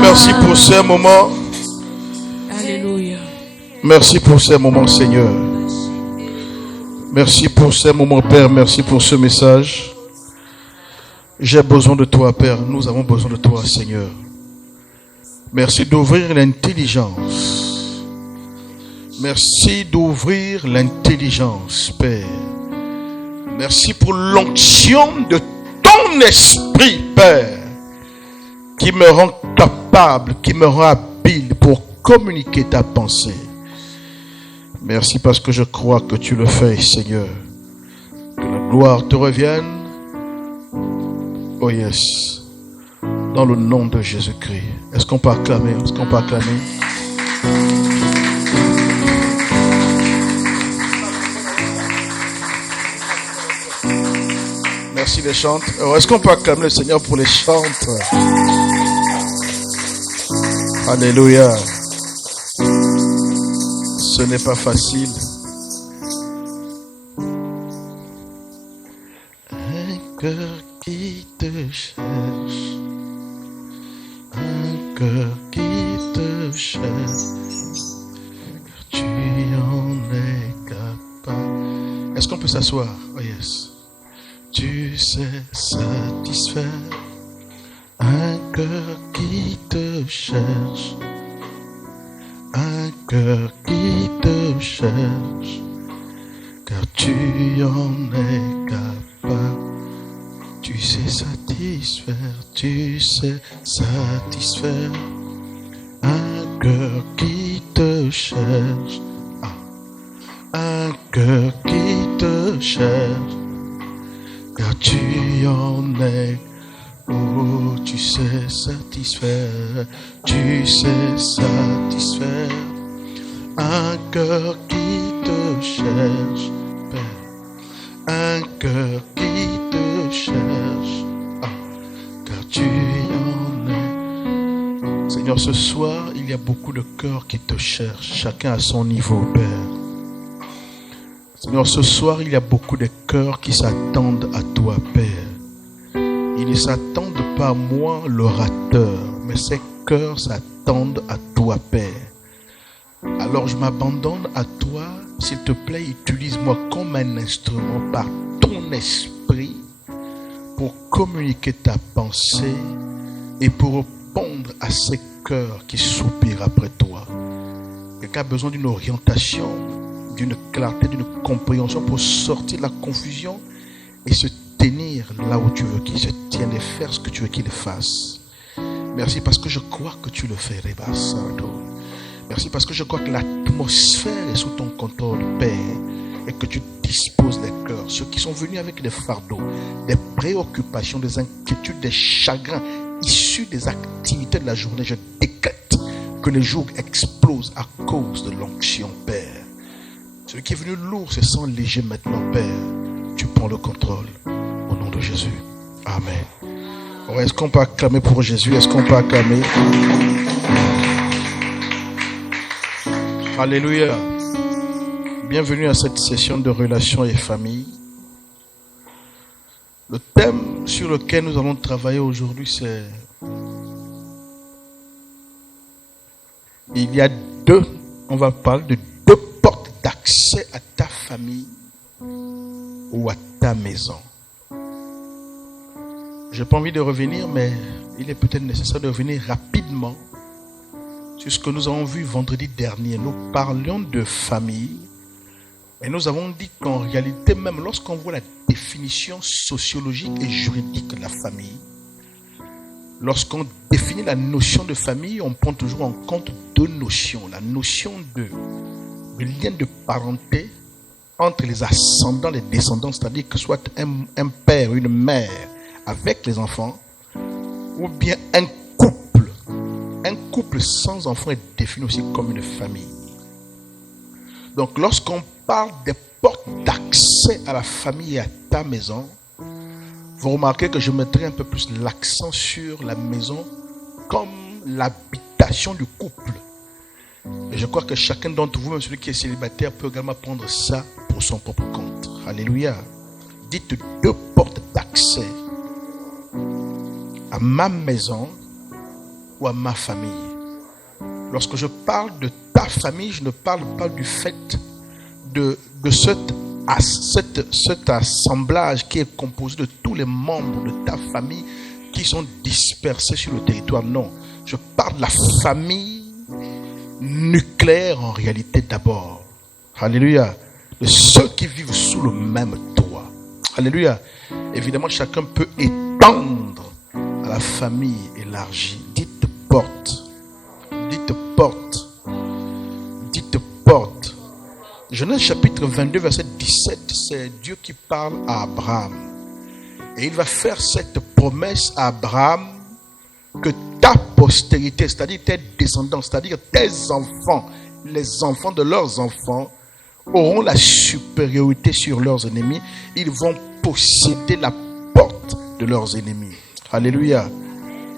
merci pour ce moment. Alléluia. Merci pour ces moments, Seigneur. Merci pour ces moments, Père. Merci pour ce message. J'ai besoin de toi, Père. Nous avons besoin de toi, Seigneur. Merci d'ouvrir l'intelligence. Merci d'ouvrir l'intelligence, Père. Merci pour l'onction de ton esprit, Père, qui me rend capable, qui me rend habile pour communiquer ta pensée. Merci parce que je crois que tu le fais, Seigneur. Que la gloire te revienne. Oh yes. Dans le nom de Jésus-Christ. Est-ce qu'on peut acclamer? Est-ce qu'on peut acclamer? Merci les chantes. Alors, est-ce qu'on peut acclamer le Seigneur pour les chantes? Alléluia. Ce n'est pas facile. Un cœur qui te cherche. Un cœur qui te cherche. Tu en es capable. Est-ce qu'on peut s'asseoir? Oh yes. Tu sais satisfaire un cœur qui te cherche, un cœur qui te cherche, car tu en es capable. Tu sais satisfaire un cœur qui te cherche, un cœur qui te cherche. Car tu en es, oh, tu sais satisfaire un cœur qui te cherche, Père, un cœur qui te cherche, car tu en es. Seigneur, ce soir, il y a beaucoup de cœurs qui te cherchent, chacun à son niveau, Père. Seigneur, ce soir, il y a beaucoup de cœurs qui s'attendent à toi, Père. Ils ne s'attendent pas à moi, l'orateur, mais ces cœurs s'attendent à toi, Père. Alors je m'abandonne à toi. S'il te plaît, utilise-moi comme un instrument par ton esprit pour communiquer ta pensée et pour répondre à ces cœurs qui soupirent après toi. Quelqu'un a besoin d'une orientation, d'une clarté, d'une compréhension pour sortir de la confusion et se tenir là où tu veux qu'il se tienne et faire ce que tu veux qu'il fasse. Merci parce que je crois que tu le fais, Reba Sardo. Merci parce que je crois que l'atmosphère est sous ton contrôle, Père, et que tu disposes les cœurs. Ceux qui sont venus avec des fardeaux, des préoccupations, des inquiétudes, des chagrins issus des activités de la journée, je décrète que les jours explosent à cause de l'onction, Père. Celui qui est venu lourd se sent léger maintenant, Père. Tu prends le contrôle. Au nom de Jésus. Amen. Alors, est-ce qu'on peut acclamer pour Jésus? Est-ce qu'on peut acclamer? Alléluia. Bienvenue à cette session de relations et famille. Le thème sur lequel nous allons travailler aujourd'hui, c'est... Il y a on va parler de deux portes d'accès à ta famille ou à ta maison. Je n'ai pas envie de revenir, mais il est peut-être nécessaire de revenir rapidement sur ce que nous avons vu vendredi dernier. Nous parlions de famille et nous avons dit qu'en réalité, même lorsqu'on voit la définition sociologique et juridique de la famille, lorsqu'on définit la notion de famille, on prend toujours en compte deux notions. La notion de lien de parenté entre les ascendants et les descendants, c'est-à-dire que soit un père ou une mère avec les enfants, ou bien un couple. Un couple sans enfants est défini aussi comme une famille. Donc lorsqu'on parle des portes d'accès à la famille et à ta maison, vous remarquez que je mettrai un peu plus l'accent sur la maison comme l'habitation du couple. Et je crois que chacun d'entre vous, même celui qui est célibataire, peut également prendre ça pour son propre compte. Alléluia. Dites deux portes d'accès à ma maison ou à ma famille. Lorsque je parle de ta famille, je ne parle pas du fait de cet assemblage qui est composé de tous les membres de ta famille qui sont dispersés sur le territoire. Non, je parle de la famille nucléaire en réalité d'abord. Alléluia. De ceux qui vivent sous le même toit. Alléluia. Évidemment, chacun peut étendre à la famille élargie. Dites porte. Dites porte. Dites porte. Genèse chapitre 22, verset 17, c'est Dieu qui parle à Abraham. Et il va faire cette promesse à Abraham que ta postérité, c'est-à-dire tes descendants, c'est-à-dire tes enfants, les enfants de leurs enfants, auront la supériorité sur leurs ennemis. Ils vont posséder la porte de leurs ennemis. Alléluia.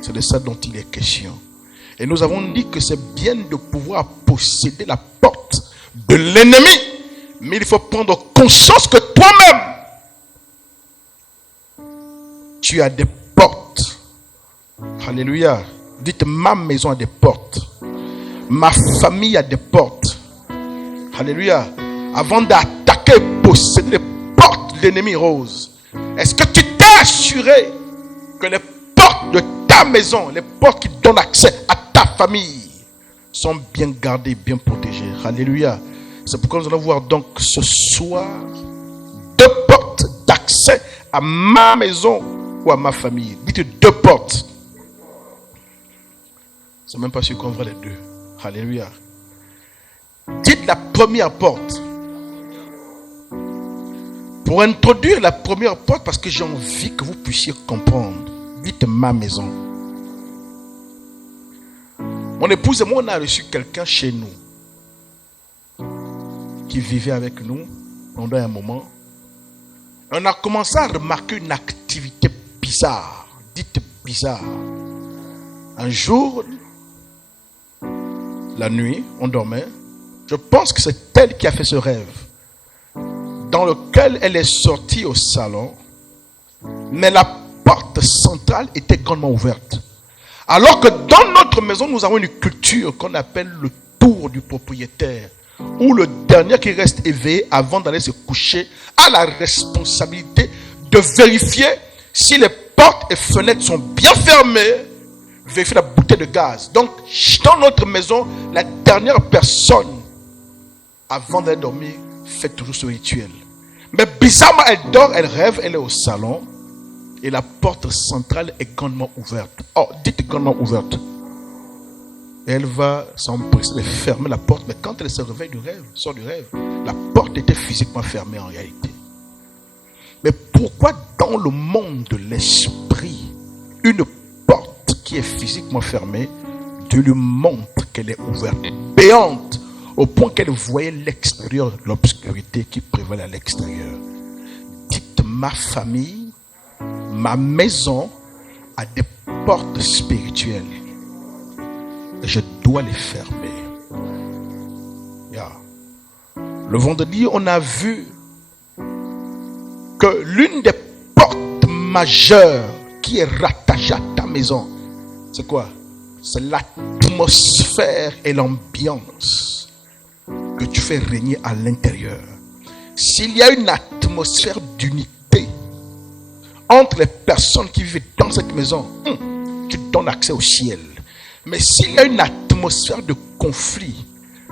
C'est de ça dont il est question. Et nous avons dit que c'est bien de pouvoir posséder la porte de l'ennemi. Mais il faut prendre conscience que toi-même, tu as des portes. Alléluia. Dites, ma maison a des portes. Ma famille a des portes. Alléluia. Avant d'attaquer et posséder les portes de l'ennemi rose, est-ce que tu t'es assuré que les portes de ta maison, les portes qui donnent accès à ta famille, sont bien gardées, bien protégées? Alléluia. C'est pourquoi nous allons voir donc ce soir deux portes d'accès à ma maison ou à ma famille. Dites deux portes. C'est même pas sûr qu'on voit les deux. Alléluia. Dites la première porte. Pour introduire la première porte, parce que j'ai envie que vous puissiez comprendre. Dites ma maison. Mon épouse et moi, on a reçu quelqu'un chez nous qui vivait avec nous pendant un moment. On a commencé à remarquer une activité bizarre. Dites bizarre. Un jour, la nuit, on dormait. Je pense que c'est elle qui a fait ce rêve, dans lequel elle est sortie au salon, mais la porte centrale était grandement ouverte. Alors que dans notre maison, nous avons une culture qu'on appelle le tour du propriétaire, où le dernier qui reste éveillé avant d'aller se coucher a la responsabilité de vérifier si les portes et fenêtres sont bien fermées, vérifier la bouteille de gaz. Donc, dans notre maison, la dernière personne, avant d'aller dormir, fait toujours ce rituel. Mais bizarrement, elle dort, elle rêve, elle est au salon, et la porte centrale est grandement ouverte. Oh, dites grandement ouverte. Elle va s'empresser de fermer la porte, mais quand elle se réveille du rêve, sort du rêve, la porte était physiquement fermée en réalité. Mais pourquoi dans le monde de l'esprit, une porte qui est physiquement fermée, Dieu lui montre qu'elle est ouverte, béante, au point qu'elle voyait l'extérieur, l'obscurité qui prévalait à l'extérieur. Dites ma famille, ma maison a des portes spirituelles. Je dois les fermer. Yeah. Le vendredi, on a vu que l'une des portes majeures qui est rattachée à ta maison, c'est quoi? C'est l'atmosphère et l'ambiance que tu fais régner à l'intérieur. S'il y a une atmosphère d'unité entre les personnes qui vivent dans cette maison, tu donnes accès au ciel. Mais s'il y a une atmosphère de conflit,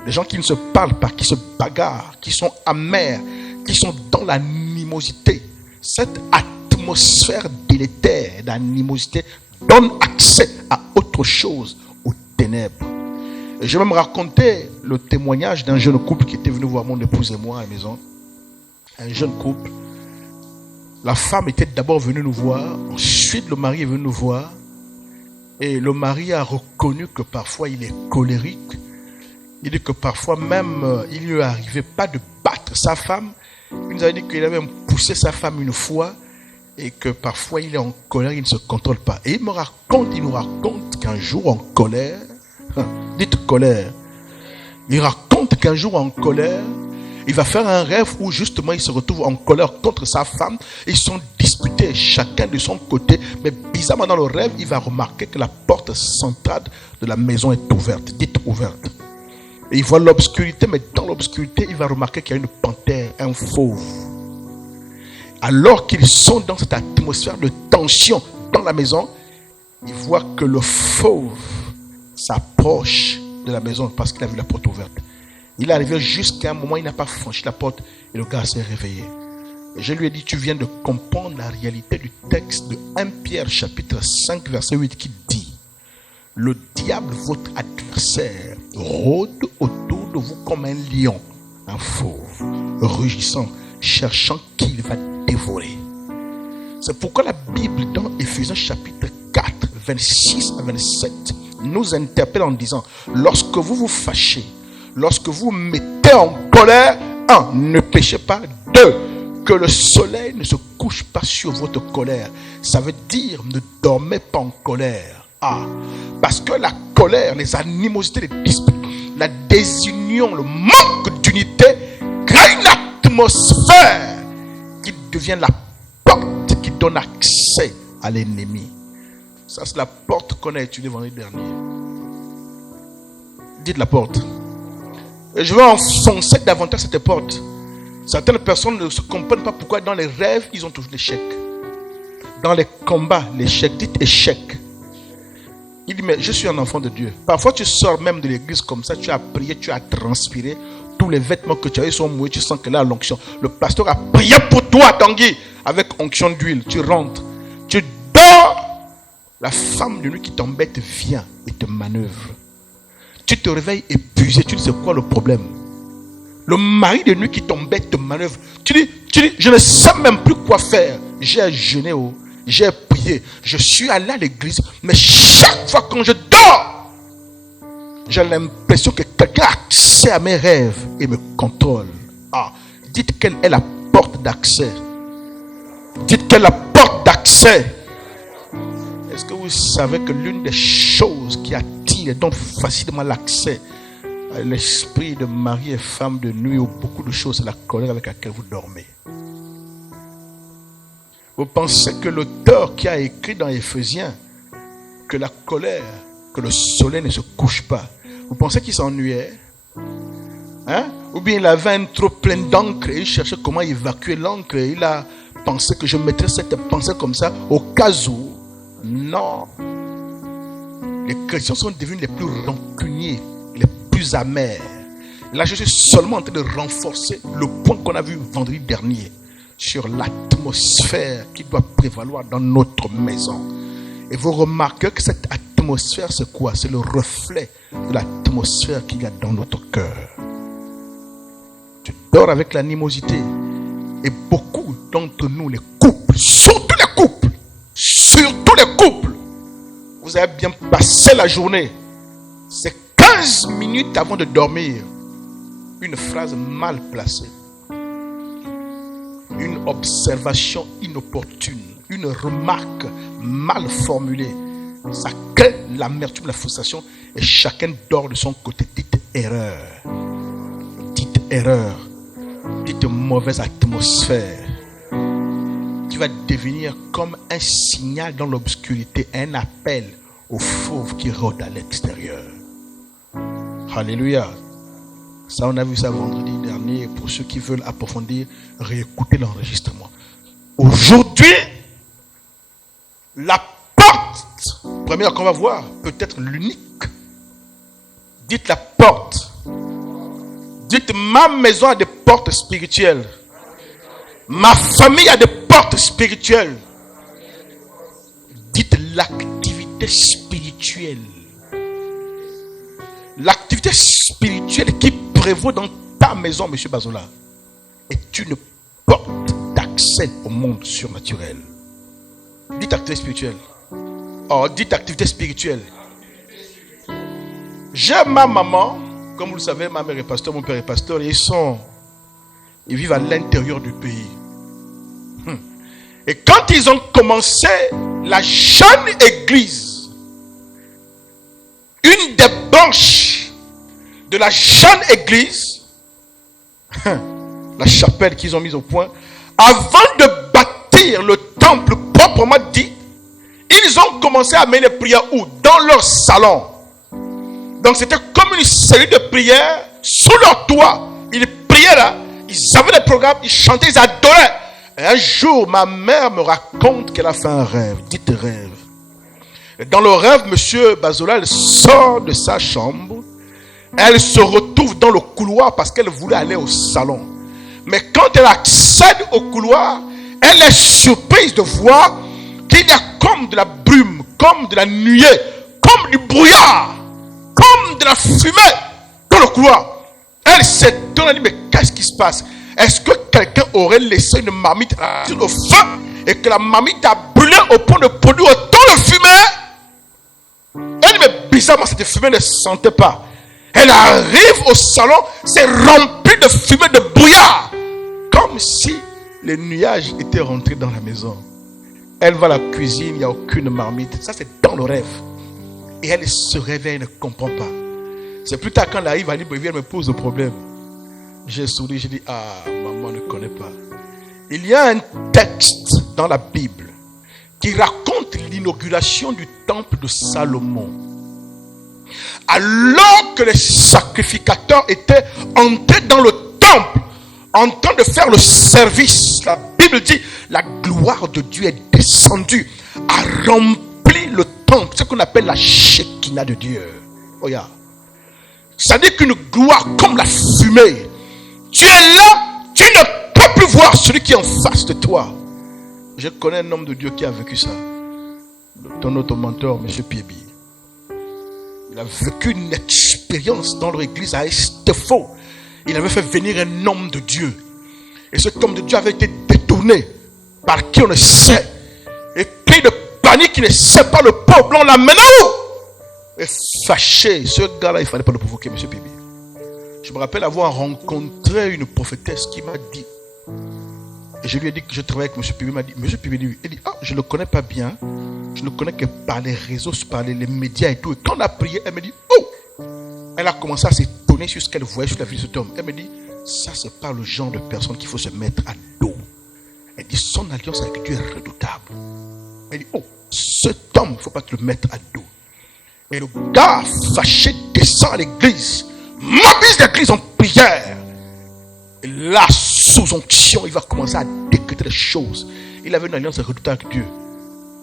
des gens qui ne se parlent pas, qui se bagarrent, qui sont amers, qui sont dans l'animosité, cette atmosphère délétère d'animosité donne accès à autre chose, aux ténèbres. Et je vais même raconter le témoignage d'un jeune couple qui était venu voir mon épouse et moi à la maison. Un jeune couple. La femme était d'abord venue nous voir, ensuite le mari est venu nous voir. Et le mari a reconnu que parfois il est colérique. Il dit que parfois même il ne lui arrivait pas de battre sa femme. Il nous a dit qu'il avait poussé sa femme une fois et que parfois il est en colère, il ne se contrôle pas. Et il nous raconte qu'un jour en colère, dites colère, il raconte qu'un jour en colère, il va faire un rêve où justement il se retrouve en colère contre sa femme. Ils sont disputés disputer chacun de son côté, mais bizarrement dans le rêve, il va remarquer que la porte centrale de la maison est ouverte, dite ouverte. Et il voit l'obscurité, mais dans l'obscurité, il va remarquer qu'il y a une panthère, un fauve. Alors qu'ils sont dans cette atmosphère de tension dans la maison, il voit que le fauve s'approche de la maison parce qu'il a vu la porte ouverte. Il est arrivé jusqu'à un moment, il n'a pas franchi la porte et le gars s'est réveillé. Et je lui ai dit, tu viens de comprendre la réalité du texte de 1 Pierre chapitre 5 verset 8 qui dit: le diable, votre adversaire, rôde autour de vous comme un lion, un fauve, rugissant, cherchant qui il va dévorer. C'est pourquoi la Bible dans Éphésiens chapitre 4, 26 à 27 nous interpelle en disant: lorsque vous vous fâchez, lorsque vous mettez en colère, 1. Ne péchez pas. 2. Que le soleil ne se couche pas sur votre colère. Ça veut dire ne dormez pas en colère. Parce que la colère, les animosités, les disputes, la désunion, le manque d'unité crée une atmosphère qui devient la porte qui donne accès à l'ennemi. Ça, c'est la porte qu'on a étudiée vendredi dernier. Dites la porte. Et je vais enfoncer davantage cette porte. Certaines personnes ne se comprennent pas pourquoi dans les rêves, ils ont toujours l'échec. Dans les combats, l'échec. Dites échec. Il dit, mais je suis un enfant de Dieu. Parfois, tu sors même de l'église comme ça, tu as prié, tu as transpiré. Tous les vêtements que tu avais sont mouillés, tu sens que là, l'onction. Le pasteur a prié pour toi, Tanguy, avec onction d'huile. Tu rentres, tu dors. La femme de nuit qui t'embête vient et te manœuvre. Tu te réveilles épuisé, tu ne sais quoi le problème. Le mari de nuit qui t'embête te manœuvre. Tu dis, je ne sais même plus quoi faire. J'ai jeûné, j'ai prié, je suis allé à l'église, mais chaque fois quand je dors, j'ai l'impression que quelqu'un a accès à mes rêves et me contrôle. Dites quelle est la porte d'accès. Dites quelle est la porte d'accès. Est-ce que vous savez que l'une des choses qui attire et donne facilement l'accès à l'esprit de mari et femme de nuit ou beaucoup de choses, c'est la colère avec laquelle vous dormez? Vous pensez que l'auteur qui a écrit dans Éphésiens que la colère, que le soleil ne se couche pas, vous pensez qu'il s'ennuyait? Ou bien il avait un trop plein d'encre et il cherchait comment évacuer l'encre et il a pensé que je mettrais cette pensée comme ça au cas où? Non. Les chrétiens sont devenus les plus rancuniers, les plus amers. Là, je suis seulement en train de renforcer le point qu'on a vu vendredi dernier sur l'atmosphère qui doit prévaloir dans notre maison. Et vous remarquez que cette atmosphère, c'est quoi? C'est le reflet de l'atmosphère qu'il y a dans notre cœur. Tu dors avec l'animosité. Et beaucoup d'entre nous, les couples, surtout les couples, vous avez bien passé la journée. C'est 15 minutes avant de dormir. Une phrase mal placée. Une observation inopportune. Une remarque mal formulée. Ça crée l'amertume, la frustration. Et chacun dort de son côté. Dites erreur. Dites erreur. Dites mauvaise atmosphère. Qui va devenir comme un signal dans l'obscurité. Un appel au fauve qui rôde à l'extérieur. Alléluia. Ça, on a vu ça vendredi dernier. Pour ceux qui veulent approfondir, réécouter l'enregistrement. Aujourd'hui, la porte, première qu'on va voir, peut-être l'unique. Dites la porte. Dites, ma maison a des portes spirituelles. Ma famille a des portes spirituelles. Dites l'activité spirituelle. L'activité spirituelle qui prévaut dans ta maison, monsieur Bazola, est une porte d'accès au monde surnaturel. Dites activité spirituelle. Dites activité spirituelle. J'ai ma maman, comme vous le savez, ma mère est pasteur, mon père est pasteur, et ils vivent à l'intérieur du pays. Et quand ils ont commencé la jeune église, une des branches de la jeune église, la chapelle qu'ils ont mise au point, avant de bâtir le temple commençaient à mener les prières où? Dans leur salon. Donc c'était comme une série de prières sous leur toit. Ils priaient là, ils avaient des programmes, ils chantaient, ils adoraient. Et un jour, ma mère me raconte qu'elle a fait un rêve. Dites rêve. Et dans le rêve, monsieur Bazola, elle sort de sa chambre. Elle se retrouve dans le couloir parce qu'elle voulait aller au salon. Mais quand elle accède au couloir, elle est surprise de voir qu'il y a comme de la brume, comme de la nuée, comme du brouillard, comme de la fumée dans le couloir. Elle s'étonne, elle dit, mais qu'est-ce qui se passe? Est-ce que quelqu'un aurait laissé une marmite sur le feu et que la marmite a brûlé au point de produire autant de fumée? Elle dit, mais bizarrement, cette fumée ne sentait pas. Elle arrive au salon, c'est rempli de fumée, de brouillard. Comme si les nuages étaient rentrés dans la maison. Elle va à la cuisine, il n'y a aucune marmite. Ça, c'est dans le rêve. Et elle se réveille, elle ne comprend pas. C'est plus tard quand elle arrive à Libreville, elle me pose le problème. J'ai souri, j'ai dit, ah, maman ne connaît pas. Il y a un texte dans la Bible qui raconte l'inauguration du temple de Salomon. Alors que les sacrificateurs étaient entrés dans le temple, en train de faire le service, la Bible dit, la gloire de Dieu est descendue, a rempli le temple, ce qu'on appelle la Shekinah de Dieu. Regarde. Ça dit qu'une gloire comme la fumée. Tu es là, tu ne peux plus voir celui qui est en face de toi. Je connais un homme de Dieu qui a vécu ça. Ton autre mentor, M. Piebi. Il a vécu une expérience dans leur église à Estefo. Il avait fait venir un homme de Dieu. Et cet homme de Dieu avait été détourné par qui on ne sait. Et pris de panique, il ne sait pas le pauvre blanc l'amène où. Et fâché, ce gars-là, il ne fallait pas le provoquer, M. Piebi. Je me rappelle avoir rencontré une prophétesse qui m'a dit, et je lui ai dit que je travaillais avec M. Pibi. Il m'a dit, M. Pibi, il dit, ah, je ne le connais pas bien, je ne le connais que par les réseaux, par les médias et tout. Et quand on a prié, elle me dit, oh, elle a commencé à s'étonner sur ce qu'elle voyait sur la vie de cet homme. Elle me dit, ça c'est pas le genre de personne qu'il faut se mettre à dos. Elle dit, son alliance avec Dieu est redoutable. Elle dit, oh, cet homme, il ne faut pas te le mettre à dos. Et le gars fâché descend à l'église, mobilise l'église en prière. Et là, sous onction, il va commencer à décréter les choses. Il avait une alliance redoutable avec Dieu.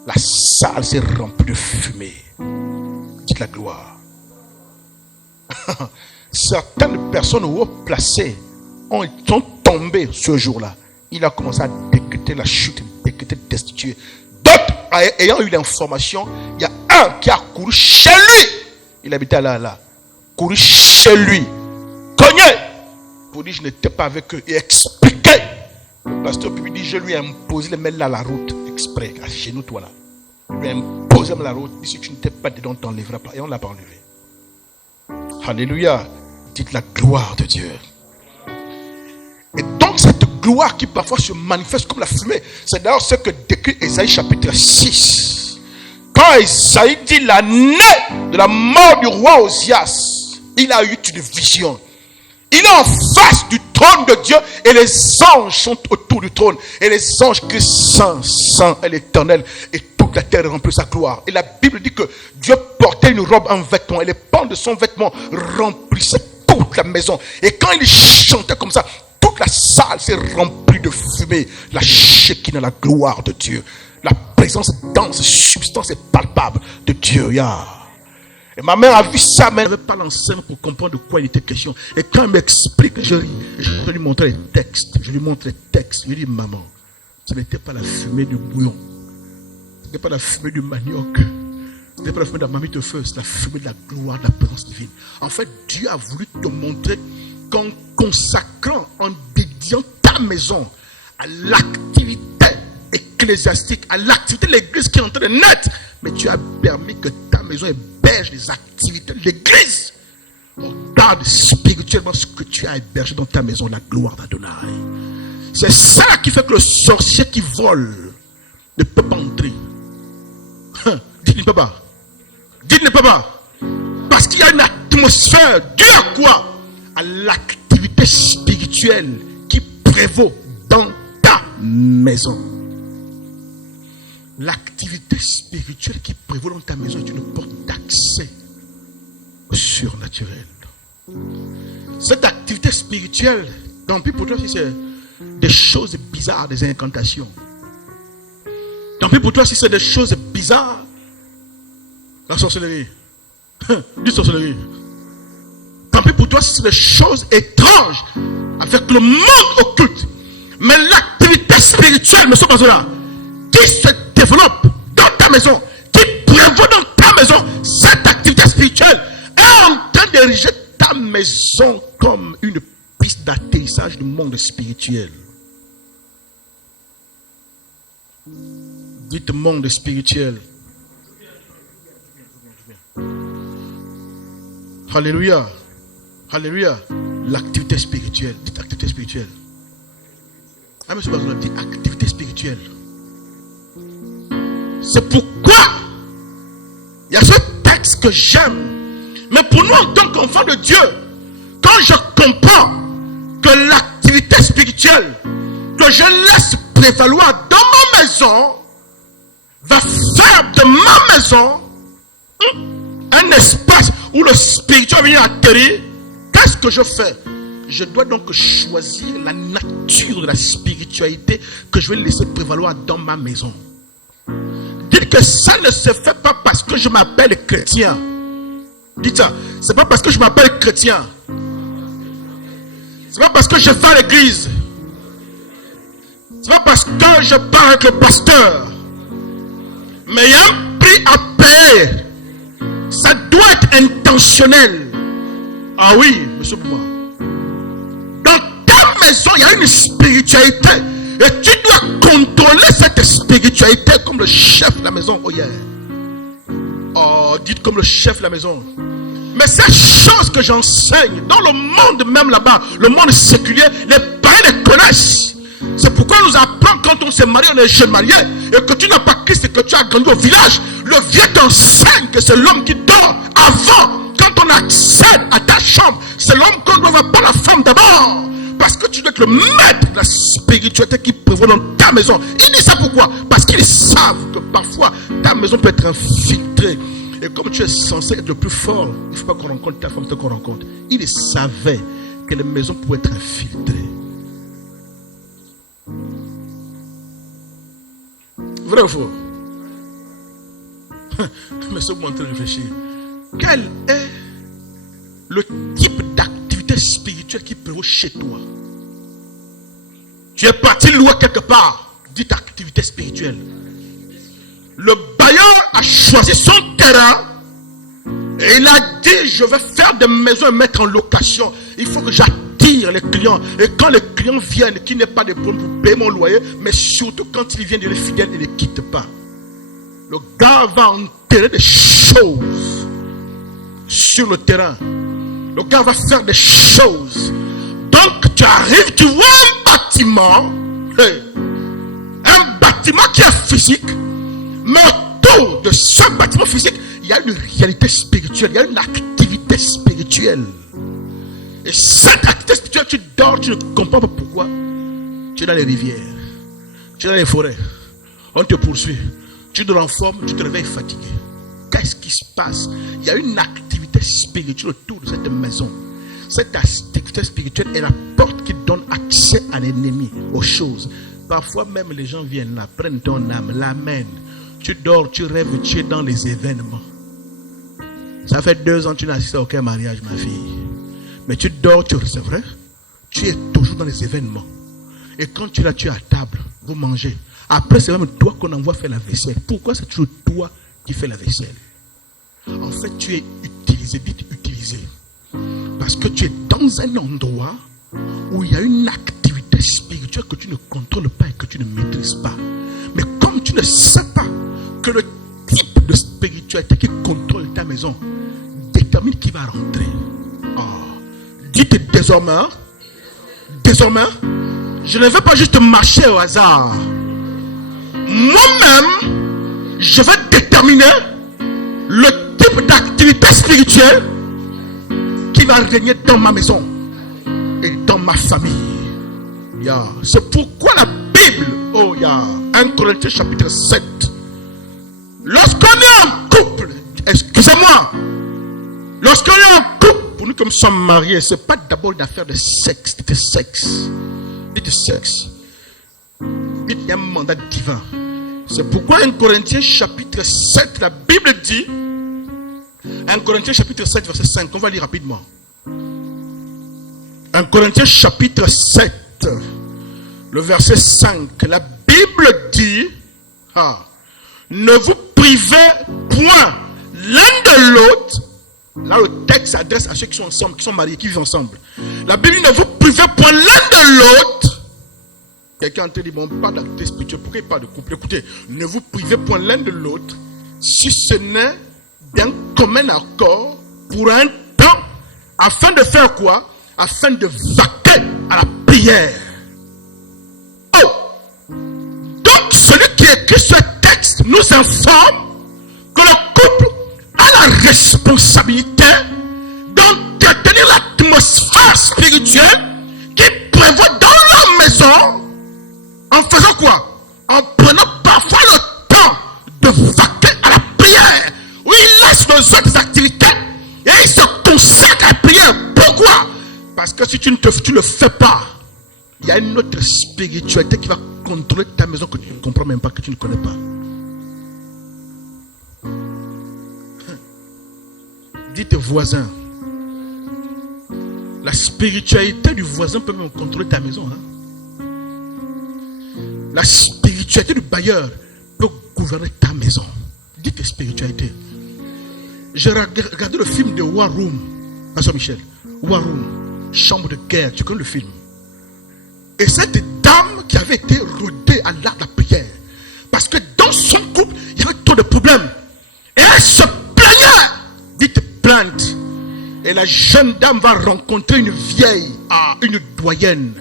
La salle s'est remplie de fumée. Dites la gloire. Certaines personnes haut placées sont tombées ce jour-là. Il a commencé à décréter la chute, décréter destituer. D'autres, ayant eu l'information, il y a un qui a couru chez lui. Il habitait là. Couru chez lui. Cogné. Pour dire je n'étais pas avec eux. Et expliqué. Le pasteur puis dit je lui ai imposé les mettre là à la route. Exprès. Chez nous toi là. Je lui ai imposé la route. Et si tu n'étais pas dedans, on ne t'enlèvera pas. Et on ne l'a pas enlevé. Alléluia. Dites la gloire de Dieu. Et donc cette gloire qui parfois se manifeste comme la fumée. C'est d'ailleurs ce que décrit Ésaïe chapitre 6. Quand Ésaïe dit l'année de la mort du roi Osias, il a eu une vision. Il est en face du trône de Dieu et les anges sont autour du trône. Et les anges crient Saint, Saint est l'Éternel. Et toute la terre remplit sa gloire. Et la Bible dit que Dieu portait une robe en vêtement. Et les pans de son vêtement remplissaient toute la maison. Et quand il chantait comme ça, toute la salle s'est remplie de fumée. La Shekinah, la gloire de Dieu. La présence dense, substance et palpable de Dieu. Et ma mère a vu ça, mais elle n'avait pas l'enseignement pour comprendre de quoi il était question. Et quand elle m'explique, je lui montre les textes. Je lui lui dis, maman, ce n'était pas la fumée du bouillon. Ce n'était pas la fumée du manioc. Ce n'était pas la fumée de la marmite de feu. C'est la fumée de la gloire, de la présence divine. En fait, Dieu a voulu te montrer qu'en consacrant, en dédiant ta maison à l'activité ecclésiastique, à l'activité de l'église qui est en train de naître, mais tu as permis que ta maison héberge les activités de l'église. Regarde spirituellement ce que tu as hébergé dans ta maison, la gloire d'Adonai. C'est ça qui fait que le sorcier qui vole ne peut pas entrer. Dites-le papa. Dites-le papa. Parce qu'il y a une atmosphère. Dieu à quoi? À l'activité spirituelle qui prévaut dans ta maison. l'activité spirituelle qui prévaut dans ta maison est une porte d'accès au surnaturel. Cette activité spirituelle, tant pis pour toi si c'est des choses bizarres, des incantations. Tant pis pour toi si c'est des choses bizarres, la sorcellerie, du sorcellerie. Tant pis pour toi si c'est des choses étranges avec le monde occulte. Mais l'activité spirituelle, monsieur Bazola, qui se développe dans ta maison, qui prévaut dans ta maison, cette activité spirituelle est en train d'ériger ta maison comme une piste d'atterrissage du monde spirituel. Dites monde spirituel. Alléluia. Alléluia. L'activité spirituelle. Dites activité spirituelle. Ah, monsieur Bazoula dit activité spirituelle. C'est pourquoi il y a ce texte que j'aime. Mais pour nous, en tant qu'enfants de Dieu, quand je comprends que l'activité spirituelle que je laisse prévaloir dans ma maison va faire de ma maison un espace où le spirituel va venir atterrir, qu'est-ce que je fais? Je dois donc choisir la nature de la spiritualité que je vais laisser prévaloir dans ma maison. Dites que ça ne se fait pas parce que je m'appelle chrétien. Dites ça. C'est pas parce que je m'appelle chrétien. C'est pas parce que je vais à l'église. C'est pas parce que je parle avec le pasteur. Mais il y a un prix à payer. Ça doit être intentionnel. Ah oui, monsieur Bouma. Dans ta maison, il y a une spiritualité. Et tu dois contrôler cette spiritualité comme le chef de la maison. Oh yeah. Oh, dites comme le chef de la maison. Mais ces choses que j'enseigne, dans le monde même là-bas, le monde séculier, les parents les connaissent. C'est pourquoi nous apprenons quand on s'est marié, on est jeune marié, et que tu n'as pas Christ et que tu as grandi au village. Le vieux t'enseigne que c'est l'homme qui dort avant. Quand on accède à ta chambre, c'est l'homme qu'on doit voir, pas la femme d'abord. Parce que tu dois être le maître de la spiritualité qui prévaut dans ta maison. Il dit ça pourquoi? Parce qu'ils savent que parfois ta maison peut être infiltrée. Et comme tu es censé être le plus fort, il ne faut pas qu'on rencontre ta femme, qu'on rencontre. Il savait que les maisons pouvaient être infiltrées. Vrai ou faux? Mais c'est pour en train de réfléchir. Quel est le type d'activité spirituelle qui prévaut chez toi? Tu es parti louer quelque part. Dites activité spirituelle. Le bailleur a choisi son terrain et il a dit: je vais faire des maisons et mettre en location. Il faut que j'attire les clients. Et quand les clients viennent, qu'il n'y ait pas de problème pour payer mon loyer, mais surtout quand ils viennent, il est fidèle, il ne quitte pas. Le gars va enterrer des choses sur le terrain. Le gars va faire des choses. Donc tu arrives, tu vois un bâtiment. Un bâtiment qui est physique. Mais autour de ce bâtiment physique, il y a une réalité spirituelle. Il y a une activité spirituelle. Et cette activité spirituelle, tu dors, tu ne comprends pas pourquoi. Tu es dans les rivières. Tu es dans les forêts. On te poursuit. Tu te renformes, tu te réveilles fatigué. Qu'est-ce qui se passe? Il y a une activité spirituelle autour de cette maison. Cette activité spirituelle est la porte qui donne accès à l'ennemi, aux choses. Parfois même les gens viennent là, prennent ton âme, l'amènent. Tu dors, tu rêves, tu es dans les événements. Ça fait 2 ans que tu n'as assisté à aucun mariage, ma fille. Mais tu dors, c'est vrai, tu es toujours dans les événements. Et quand tu es là, tu es à table, vous mangez. Après, c'est même toi qu'on envoie faire la vaisselle. Pourquoi c'est toujours toi qui fais la vaisselle? En fait, tu es utilisé, dites utilisé. Parce que tu es dans un endroit où il y a une activité spirituelle que tu ne contrôles pas et que tu ne maîtrises pas. Mais comme tu ne sais pas que le type de spiritualité qui contrôle ta maison détermine qui va rentrer. Oh. Dites désormais, je ne vais pas juste marcher au hasard. Moi-même, je vais déterminer le type d'activité spirituelle qui va régner dans ma maison et dans ma famille. Yeah. C'est pourquoi la Bible, 1 Corinthiens chapitre 7, Lorsqu'on est en couple, excusez-moi, lorsqu'on est en couple, pour nous comme nous sommes mariés, ce n'est pas d'abord une affaire de sexe. Dites sexe. Dites sexe. Dites il y a un mandat divin. C'est pourquoi 1 Corinthiens chapitre 7, la Bible dit, 1 Corinthiens chapitre 7, verset 5, on va lire rapidement. 1 Corinthiens chapitre 7, le verset 5, la Bible dit, ne vous privez point l'un de l'autre. Là, le texte s'adresse à ceux qui sont ensemble, qui sont mariés, qui vivent ensemble. La Bible dit, ne vous privez point l'un de l'autre. Quelqu'un te dit, bon, pas d'acte spirituel, pourquoi il parle de couple? Écoutez, ne vous privez point l'un de l'autre, si ce n'est d'un commun accord pour un temps, afin de faire quoi? Afin de vaquer à la prière. Oh! Donc, celui qui écrit ce texte nous informe que le couple a la responsabilité d'entretenir l'atmosphère spirituelle qui prévaut dans la maison. En faisant quoi? En prenant parfois le temps de vaquer à la prière, où il laisse nos autres activités et il se consacre à la prière. Pourquoi? Parce que si tu ne le fais pas, il y a une autre spiritualité qui va contrôler ta maison que tu ne comprends même pas, que tu ne connais pas. Dites voisin, la spiritualité du voisin peut même contrôler ta maison. La spiritualité du bailleur peut gouverner ta maison. Dites spiritualité. J'ai regardé le film de War Room. Pasteur Michel. War Room. Chambre de guerre. Tu connais le film? Et cette dame qui avait été rodée à l'art de la prière. Parce que dans son couple, il y avait trop de problèmes. Et elle se plaignait. Dites plainte. Et la jeune dame va rencontrer une vieille, une doyenne.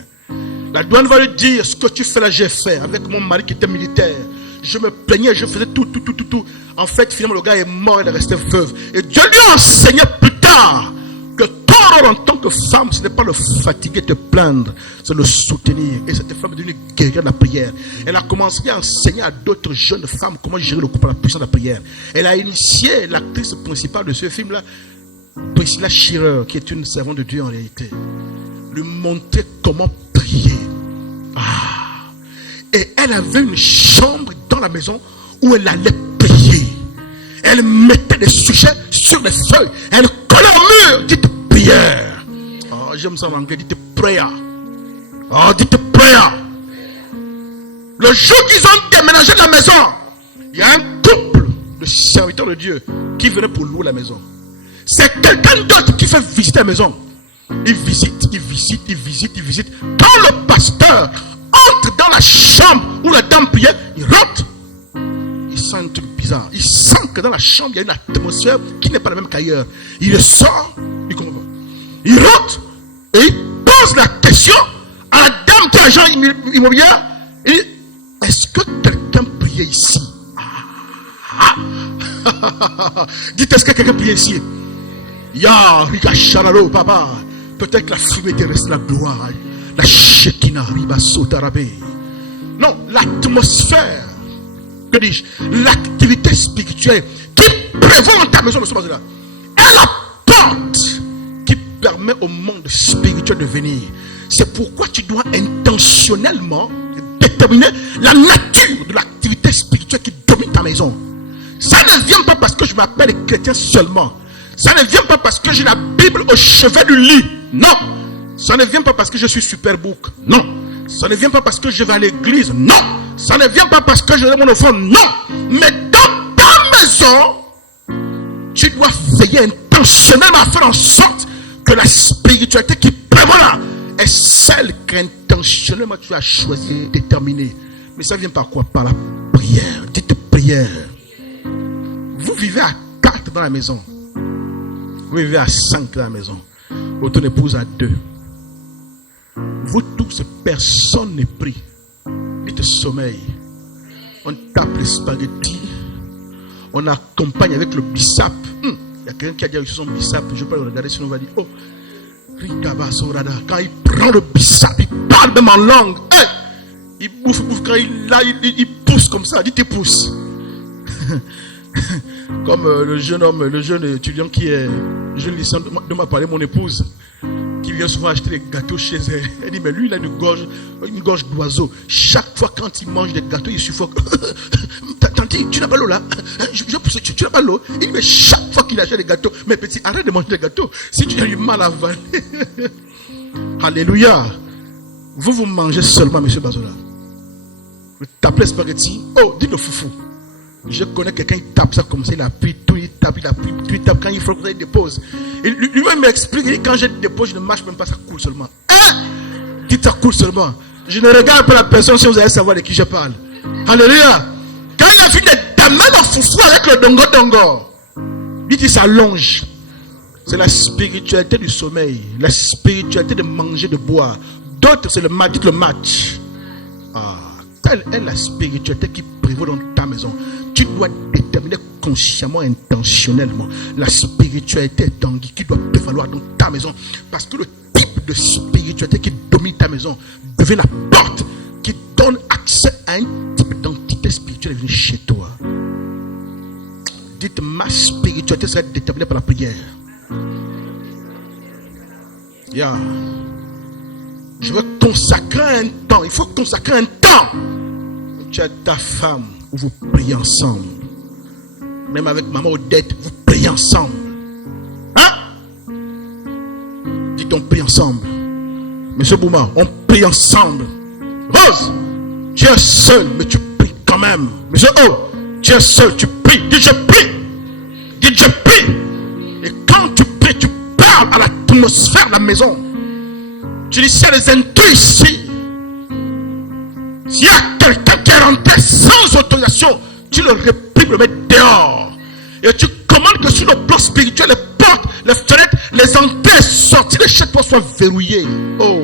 La douane va lui dire, ce que tu fais là, j'ai fait avec mon mari qui était militaire. Je me plaignais, je faisais tout. En fait, finalement, le gars est mort, il est resté veuve. Et Dieu lui a enseigné plus tard que ton rôle en tant que femme, ce n'est pas le fatiguer, te plaindre, c'est le soutenir. Et cette femme est devenue guerrière de la prière. Elle a commencé à enseigner à d'autres jeunes femmes comment gérer le couple à la puissance de la prière. Elle a initié l'actrice principale de ce film-là, Priscilla Shirer, qui est une servante de Dieu en réalité. Lui montrer comment prier. Et elle avait une chambre dans la maison où elle allait prier. Elle mettait des sujets sur les feuilles. Elle collait au mur. Dites prière. J'aime ça en anglais. Dites prayer. Dites prayer. Le jour qu'ils ont déménagé de la maison, il y a un couple de serviteurs de Dieu qui venait pour louer la maison. C'est quelqu'un d'autre qui fait visiter la maison. Il visite. Quand le pasteur entre dans la chambre où la dame priait, il rentre. Il sent un truc bizarre. Il sent que dans la chambre, il y a une atmosphère qui n'est pas la même qu'ailleurs. Il sort, il comprend pas. Il rentre et il pose la question à la dame qui est agent immobilier. Est-ce que quelqu'un priait ici? Dites, est-ce que quelqu'un priait ici? Ya, Rikacharalo, papa. Peut-être que la fumée était restée la gloire. La Shekinah, Riba Sotarabé. Non, l'atmosphère. Que dis-je? L'activité spirituelle qui prévaut dans ta maison de ce moment-là est la porte qui permet au monde spirituel de venir. C'est pourquoi tu dois intentionnellement déterminer la nature de l'activité spirituelle qui domine ta maison. Ça ne vient pas parce que je m'appelle chrétien seulement. Ça ne vient pas parce que j'ai la Bible au chevet du lit. Non. Ça ne vient pas parce que je suis superbook. Non. Ça ne vient pas parce que je vais à l'église. Non. Ça ne vient pas parce que je donne mon offrande. Non. Mais dans ta maison, tu dois veiller intentionnellement à faire en sorte que la spiritualité qui prévaut là est celle qu'intentionnellement tu as choisi, déterminée. Mais ça vient par quoi? Par la prière. Dites prière. Vous vivez à 4 dans la maison. Vous vivez à 5 dans la maison. Votre épouse à 2. Vous tous, personne n'est pris. Dites sommeil. On tape les spaghettis. On accompagne avec le bissap. Il y a quelqu'un qui a dit son bissap. Je peux le regarder sinon on va dire, oh, quand il prend le bissap, il parle même en langue. Il bouffe, quand il pousse comme ça. Dites pousse. Comme le jeune étudiant qui est jeune lycéen de m'a parlé, mon épouse, qui vient souvent acheter des gâteaux chez elle. Elle dit, mais lui, il a une gorge d'oiseau. Chaque fois quand il mange des gâteaux, il suffoque. Tanti, tu n'as pas l'eau là? Tu n'as pas l'eau? Il dit, mais chaque fois qu'il achète des gâteaux, mais petit, arrête de manger des gâteaux. Si tu as du mal à avaler. Alléluia. Vous mangez seulement, monsieur Bazola. Vous tapez spaghetti. Oh, dites le foufou. Je connais quelqu'un qui tape ça comme ça, il a pris tout, il tape, tout, il tape. Quand il faut que il dépose. Lui-même m'explique, il dit, quand je dépose, je ne marche même pas, ça coule seulement. Hein? Dites ça coule seulement. Je ne regarde pas la personne si vous allez savoir de qui je parle. Alléluia. Quand il a fini de tamer le foufou avec le dongo, dites il s'allonge. C'est la spiritualité du sommeil, la spiritualité de manger, de boire. D'autres, c'est le match, dites le match. Ah, telle est la spiritualité qui prévaut dans ta maison. Tu dois déterminer consciemment, intentionnellement la spiritualité Tanguy qui doit prévaloir dans ta maison. Parce que le type de spiritualité qui domine ta maison devient la porte qui donne accès à un type d'entité spirituelle venue chez toi. Dites, ma spiritualité sera déterminée par la prière. Yeah. Je veux consacrer un temps. Il faut consacrer un temps. Tu as ta femme où vous priez ensemble. Même avec maman Odette, vous priez ensemble. Hein? Dites, on prie ensemble. Monsieur Bouma, on prie ensemble. Rose, tu es seul, mais tu pries quand même. Monsieur O, tu es seul, tu pries. Dis, je prie. Dis, je prie. Et quand tu pries, tu parles à l'atmosphère de la maison. Tu dis, c'est les intrus ici. S'il y a quelqu'un qui est rentré sans autorisation, tu le réprimes, le mets dehors. Et tu commandes que sur le plan spirituel, les portes, les fenêtres, les entrées, les sorties de chez toi soient verrouillées. Oh,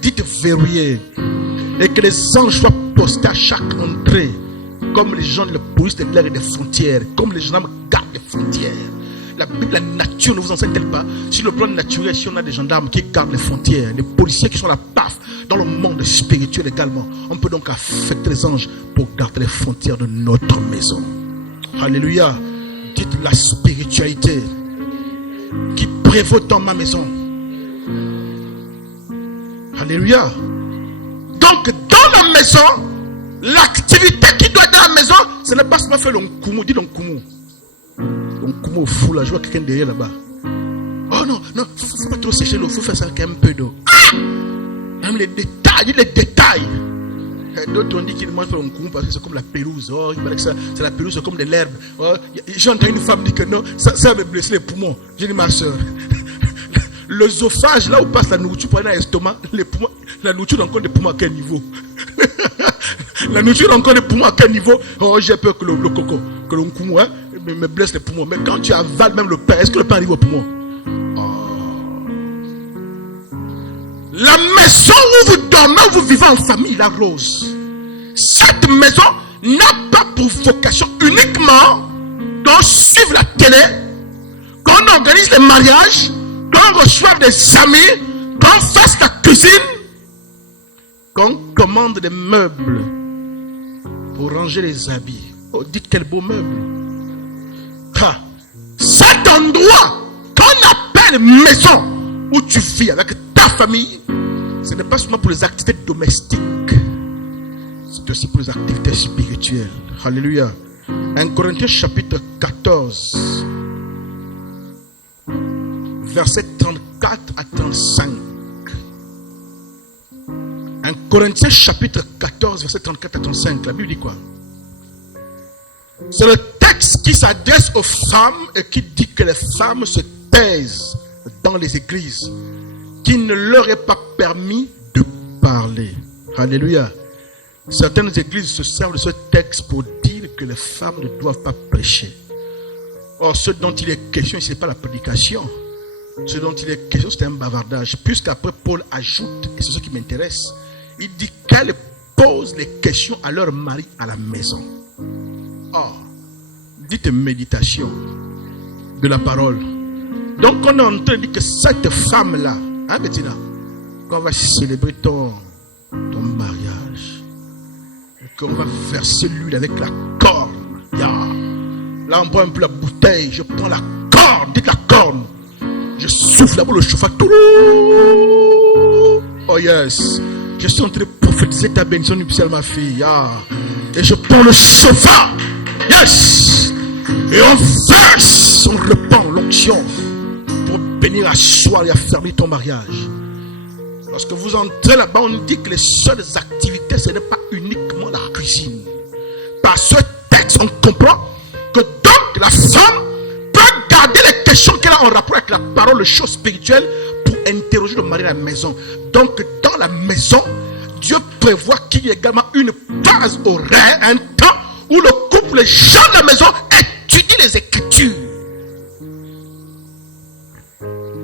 dites verrouillées. Et que les anges soient postés à chaque entrée. Comme les gens de la police de l'air et des frontières. Comme les gendarmes gardent les frontières. La Bible, la nature ne vous enseigne-t-elle pas? Sur le plan naturel, si on a des gendarmes qui gardent les frontières, les policiers qui sont la paf dans le monde spirituel également, on peut donc affecter les anges pour garder les frontières de notre maison. Alléluia. Dites la spiritualité qui prévaut dans ma maison. Alléluia. Donc dans la maison, l'activité qui doit être dans la maison, ce n'est pas seulement faire l'onkumu. Dis l'onkumu. L'onkumu au fou là, je vois quelqu'un derrière là-bas. Oh non, non, faut pas trop sécher l'eau, faut faire ça avec un peu d'eau. Ah! Même les détails, les détails. D'autres ont dit qu'ils mangent l'onkumu parce que c'est comme la pelouse. Oh, il paraît que c'est la pelouse, c'est comme de l'herbe. Oh, j'ai entendu une femme dire que non, ça me blesse les poumons. J'ai dit, ma soeur, l'œsophage, là où passe la nourriture pour aller dans l'estomac, les poumons, la nourriture a encore des poumons à quel niveau? La nourriture a encore des poumons à quel niveau? Oh, j'ai peur que le coco, que l'onkumu, hein, me blesse les poumons. Mais quand tu avales même le pain, est-ce que le pain arrive au poumon? La maison où vous dormez, où vous vivez en famille, la rose. Cette maison n'a pas pour vocation uniquement d'en suivre la télé, qu'on organise les mariages, qu'on reçoive des amis, qu'on fasse la cuisine, qu'on commande des meubles pour ranger les habits. Oh, dites quel beau meuble. Ah, cet endroit qu'on appelle maison où tu vis avec ta famille, ce n'est pas seulement pour les activités domestiques, c'est aussi pour les activités spirituelles. Alléluia. 1 Corinthiens chapitre 14, verset 34 à 35. 1 Corinthiens chapitre 14, verset 34 à 35. La Bible dit quoi? C'est le texte qui s'adresse aux femmes et qui dit que les femmes se taisent dans les églises, qu'il ne leur est pas permis de parler. Alléluia. Certaines églises se servent de ce texte pour dire que les femmes ne doivent pas prêcher. Or, ce dont il est question, ce n'est pas la prédication. Ce dont il est question, c'est un bavardage. Puisqu'après Paul ajoute, et c'est ce qui m'intéresse, il dit qu'elles posent les questions à leur mari à la maison. Or, dites méditation de la parole. Donc on est en train de dire que cette femme-là, hein Bettina, qu'on va célébrer ton mariage, et qu'on va verser l'huile avec la corne. Yeah. Là, on prend un peu la bouteille. Je prends la corne. Dites la corne. Je souffle d'abord le chauffage. Oh yes. Je suis en train de prophétiser ta bénédiction nuptiale, ma fille. Ah. Et je prends le chauffard. Yes. Et on verse, on répand l'onction pour bénir, asseoir et affermir ton mariage. Lorsque vous entrez là-bas, on dit que les seules activités, ce n'est pas uniquement la cuisine. Par ce texte, on comprend que donc la femme peut garder les questions qu'elle a en rapport avec la parole, les choses spirituelles, pour interroger le mari à la maison. Donc dans la maison, Dieu prévoit qu'il y ait également une phase horaire, un temps où le couple, les gens de la maison étudient les Écritures.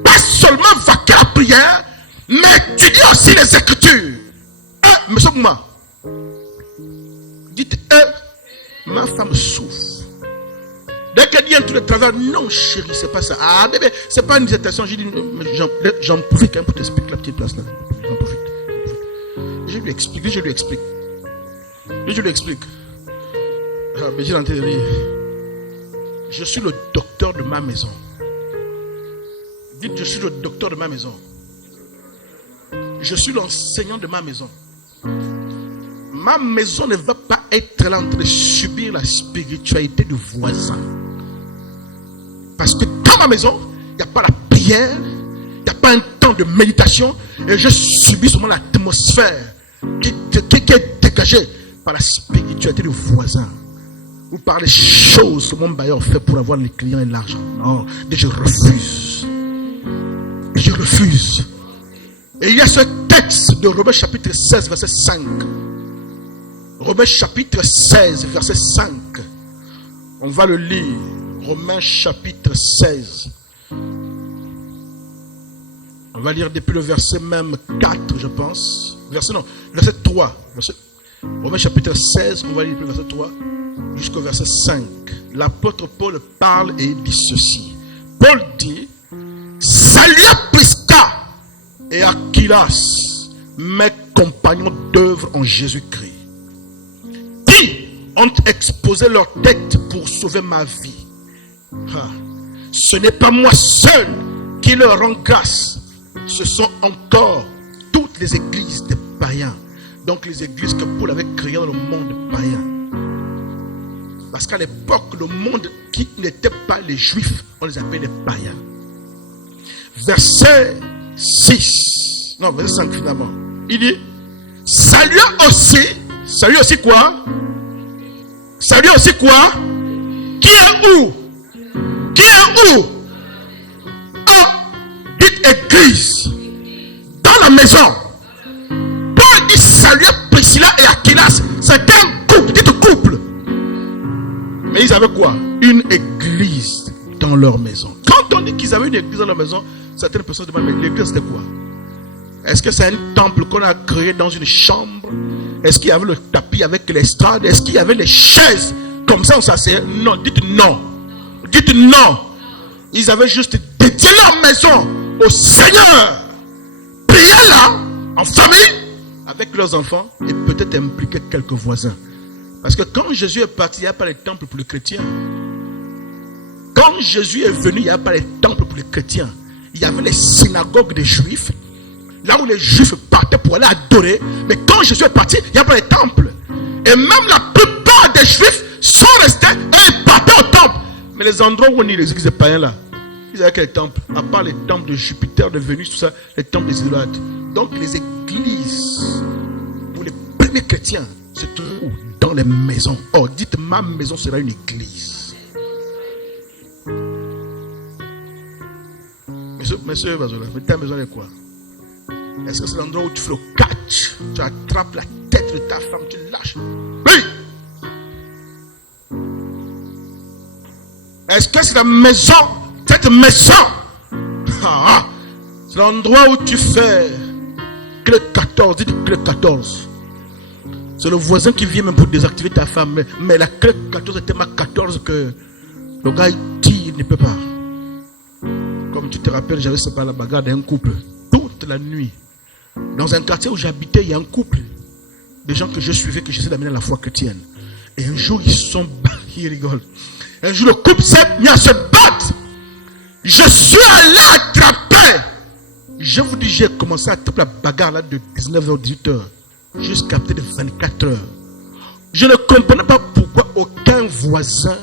Pas seulement vaquer la prière, mais étudier aussi les Écritures. Monsieur Mouma, dites, ma femme souffre. Dès qu'elle dit un truc de travers, non chérie, c'est pas ça. Ah bébé, c'est pas une dissertation. J'ai dit, j'en profite quand même pour t'expliquer la petite place là. J'en profite. Je lui explique. Ah, mais j'ai l'entendu dire, je suis le docteur de ma maison. Dites, je suis le docteur de ma maison. Je suis l'enseignant de ma maison. Ma maison ne va pas être là en train de subir la spiritualité du voisin. Parce que dans ma maison, il n'y a pas la prière, il n'y a pas un temps de méditation, et je subis seulement l'atmosphère qui est dégagée par la spiritualité du voisin. Ou par les choses que mon bailleur fait pour avoir les clients et l'argent. Non, je refuse. Je refuse. Et il y a ce texte de Romains chapitre 16, verset 5. Romains chapitre 16, verset 5. On va le lire. Romains chapitre 16. On va lire depuis le verset même 4, je pense. Verset 3. Romains chapitre 16, on va lire depuis le verset 3 jusqu'au verset 5. L'apôtre Paul parle et il dit ceci. Paul dit, salut à Prisca et Aquilas, mes compagnons d'œuvre en Jésus-Christ, qui ont exposé leur tête pour sauver ma vie. Ce n'est pas moi seul qui leur rend grâce, ce sont encore toutes les églises des païens. Donc les églises que Paul avait créées dans le monde païen. Parce qu'à l'époque, le monde qui n'était pas les juifs, on les appelait les païens. Verset 6. Non, verset 5 finalement. Il dit, salut aussi quoi? Salut aussi quoi? Qui est où? Qui est où? Dites église. Dans la maison. Paul dit salut Priscilla et Aquilas. C'était un couple. Dites couple. Mais ils avaient quoi? Une église dans leur maison. Quand on dit qu'ils avaient une église dans leur maison, certaines personnes demandent, mais l'église c'était quoi? Est-ce que c'est un temple qu'on a créé dans une chambre? Est-ce qu'il y avait le tapis avec l'estrade? Est-ce qu'il y avait les chaises? Comme ça on s'asseyait? Non, dites non. Dites non. Ils avaient juste dédié leur maison au Seigneur. Priaient là, en famille, avec leurs enfants et peut-être impliquer quelques voisins. Parce que quand Jésus est parti, il n'y a pas de temple pour les chrétiens. Quand Jésus est venu, il n'y a pas de temple pour les chrétiens. Il y avait les synagogues des Juifs, là où les Juifs partaient pour aller adorer. Mais quand Jésus est parti, il n'y a pas de temple. Et même la plupart des Juifs sont restés et ils partaient au temple. Mais les endroits où on y les églises des païens là, ils avaient quel temple? À part les temples de Jupiter, de Vénus, tout ça, les temples des idolâtres. Donc les églises, pour les premiers chrétiens, c'est toujours dans les maisons. Oh, dites, ma maison sera une église. Monsieur Bazola, ta maison est quoi? Est-ce que c'est l'endroit où tu fais le catch? Tu attrapes la tête de ta femme, tu lâches. Oui. Est-ce que c'est la maison? Cette maison, c'est l'endroit où tu fais clé 14. Dites clé 14. C'est le voisin qui vient même pour désactiver ta femme. Mais la clé 14 est tellement 14 que le gars il dit il ne peut pas. Comme tu te rappelles, j'avais séparé la bagarre d'un couple toute la nuit. Dans un quartier où j'habitais, il y a un couple de gens que je suivais, que j'essaie d'amener à la foi chrétienne. Et un jour, ils sont Il rigole. Un jour, le couple s'est mis à se battre. Je suis allé attraper. Je vous dis, j'ai commencé à taper la bagarre là de 19h, 18h jusqu'à peut-être 24h. Je ne comprenais pas pourquoi aucun voisin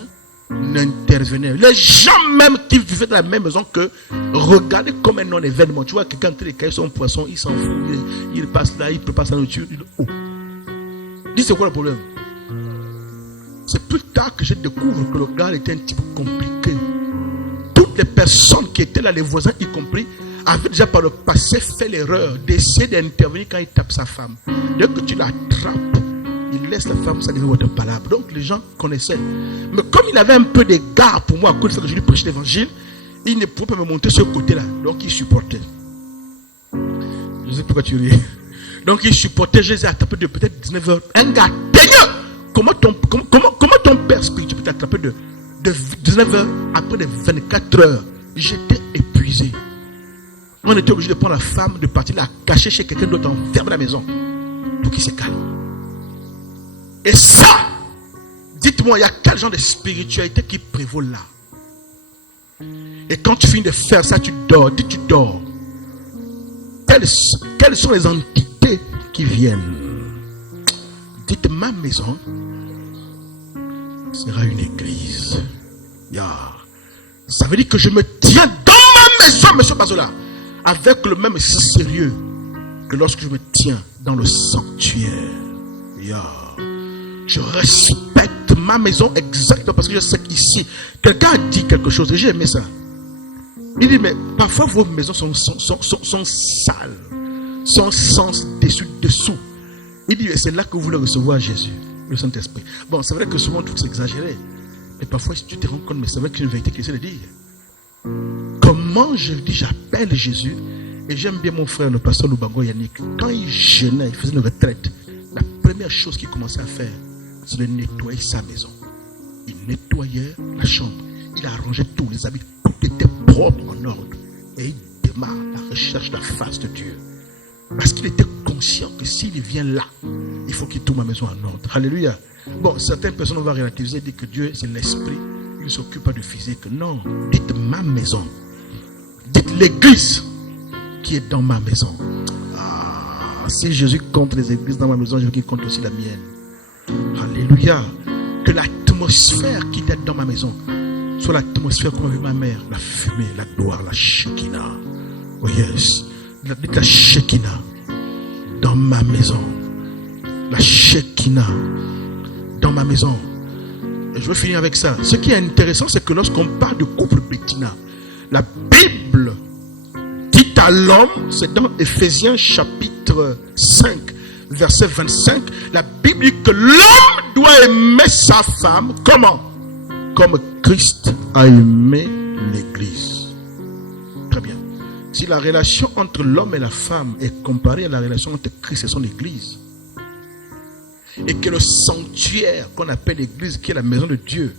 n'intervenait. Les gens même qui vivaient dans la même maison que regardaient comme un non-événement. Tu vois, quelqu'un qui caille son poisson, il s'en fout. Il passe là, il prépare sa nourriture. Il dit, oh. Dis, c'est quoi le problème? C'est plus tard que je découvre que le gars était un type compliqué. Toutes les personnes qui étaient là, les voisins y compris, avaient déjà par le passé fait l'erreur d'essayer d'intervenir quand il tape sa femme. Dès que tu l'attrapes, il laisse la femme, ça devient votre palabre. Donc les gens connaissaient. Mais comme il avait un peu d'égard pour moi, à cause de ça que je lui prêchais l'évangile, il ne pouvait pas me montrer ce côté-là. Donc il supportait. Je sais pourquoi tu ris. Donc il supportait, je les ai attrapés de peut-être 19h. Un gars teigneux. Comment ton père spirituel peut t'attraper de 19h après de 24h? J'étais épuisé. On était obligé de prendre la femme, de partir la cacher chez quelqu'un d'autre, enfermer la maison pour qu'il se calme. Et ça, dites-moi, il y a quel genre de spiritualité qui prévaut là? Et quand tu finis de faire ça, tu dors. Dis tu dors. Quelles sont les entités qui viennent? Dites, ma maison sera une église. Ça veut dire que je me tiens dans ma maison, monsieur Bazola, avec le même sérieux que lorsque je me tiens dans le sanctuaire. Je respecte ma maison exactement parce que je sais qu'ici, quelqu'un a dit quelque chose et j'ai aimé ça. Il dit, mais parfois vos maisons sont sales, sont sans dessous. Il dit, c'est là que vous voulez recevoir Jésus, le Saint-Esprit. Bon, c'est vrai que souvent tout c'est exagéré. Mais parfois, si tu te rends compte, mais c'est vrai qu'il y a une vérité qu'il essaie de dire. Comment je dis, j'appelle Jésus. Et j'aime bien mon frère, le pasteur Lubango Yannick. Quand il jeûnait, il faisait une retraite. La première chose qu'il commençait à faire, c'est de nettoyer sa maison. Il nettoyait la chambre. Il arrangeait tous les habits. Tout était propre en ordre. Et il démarre la recherche de la face de Dieu. Parce qu'il était conscient que s'il vient là, il faut qu'il tourne ma maison en ordre. Alléluia. Bon, certaines personnes vont relativiser, dire que Dieu c'est l'esprit, il ne s'occupe pas du physique. Non, dites ma maison. Dites l'église qui est dans ma maison. Si Jésus compte les églises dans ma maison, je veux qu'il compte aussi la mienne. Alléluia. Que l'atmosphère qui est dans ma maison soit l'atmosphère comme avec ma mère. La fumée, la gloire, la Shekinah. Oh yes. Dites la Shekinah dans ma maison. La Shekinah dans ma maison. Et je veux finir avec ça. Ce qui est intéressant, c'est que lorsqu'on parle de couple Bettina, la Bible dit à l'homme, c'est dans Éphésiens chapitre 5, verset 25, la Bible dit que l'homme doit aimer sa femme. Comment? Comme Christ a aimé l'Église. Très bien. Si la relation entre l'homme et la femme est comparée à la relation entre Christ et son Église, et que le sanctuaire qu'on appelle l'église, qui est la maison de Dieu,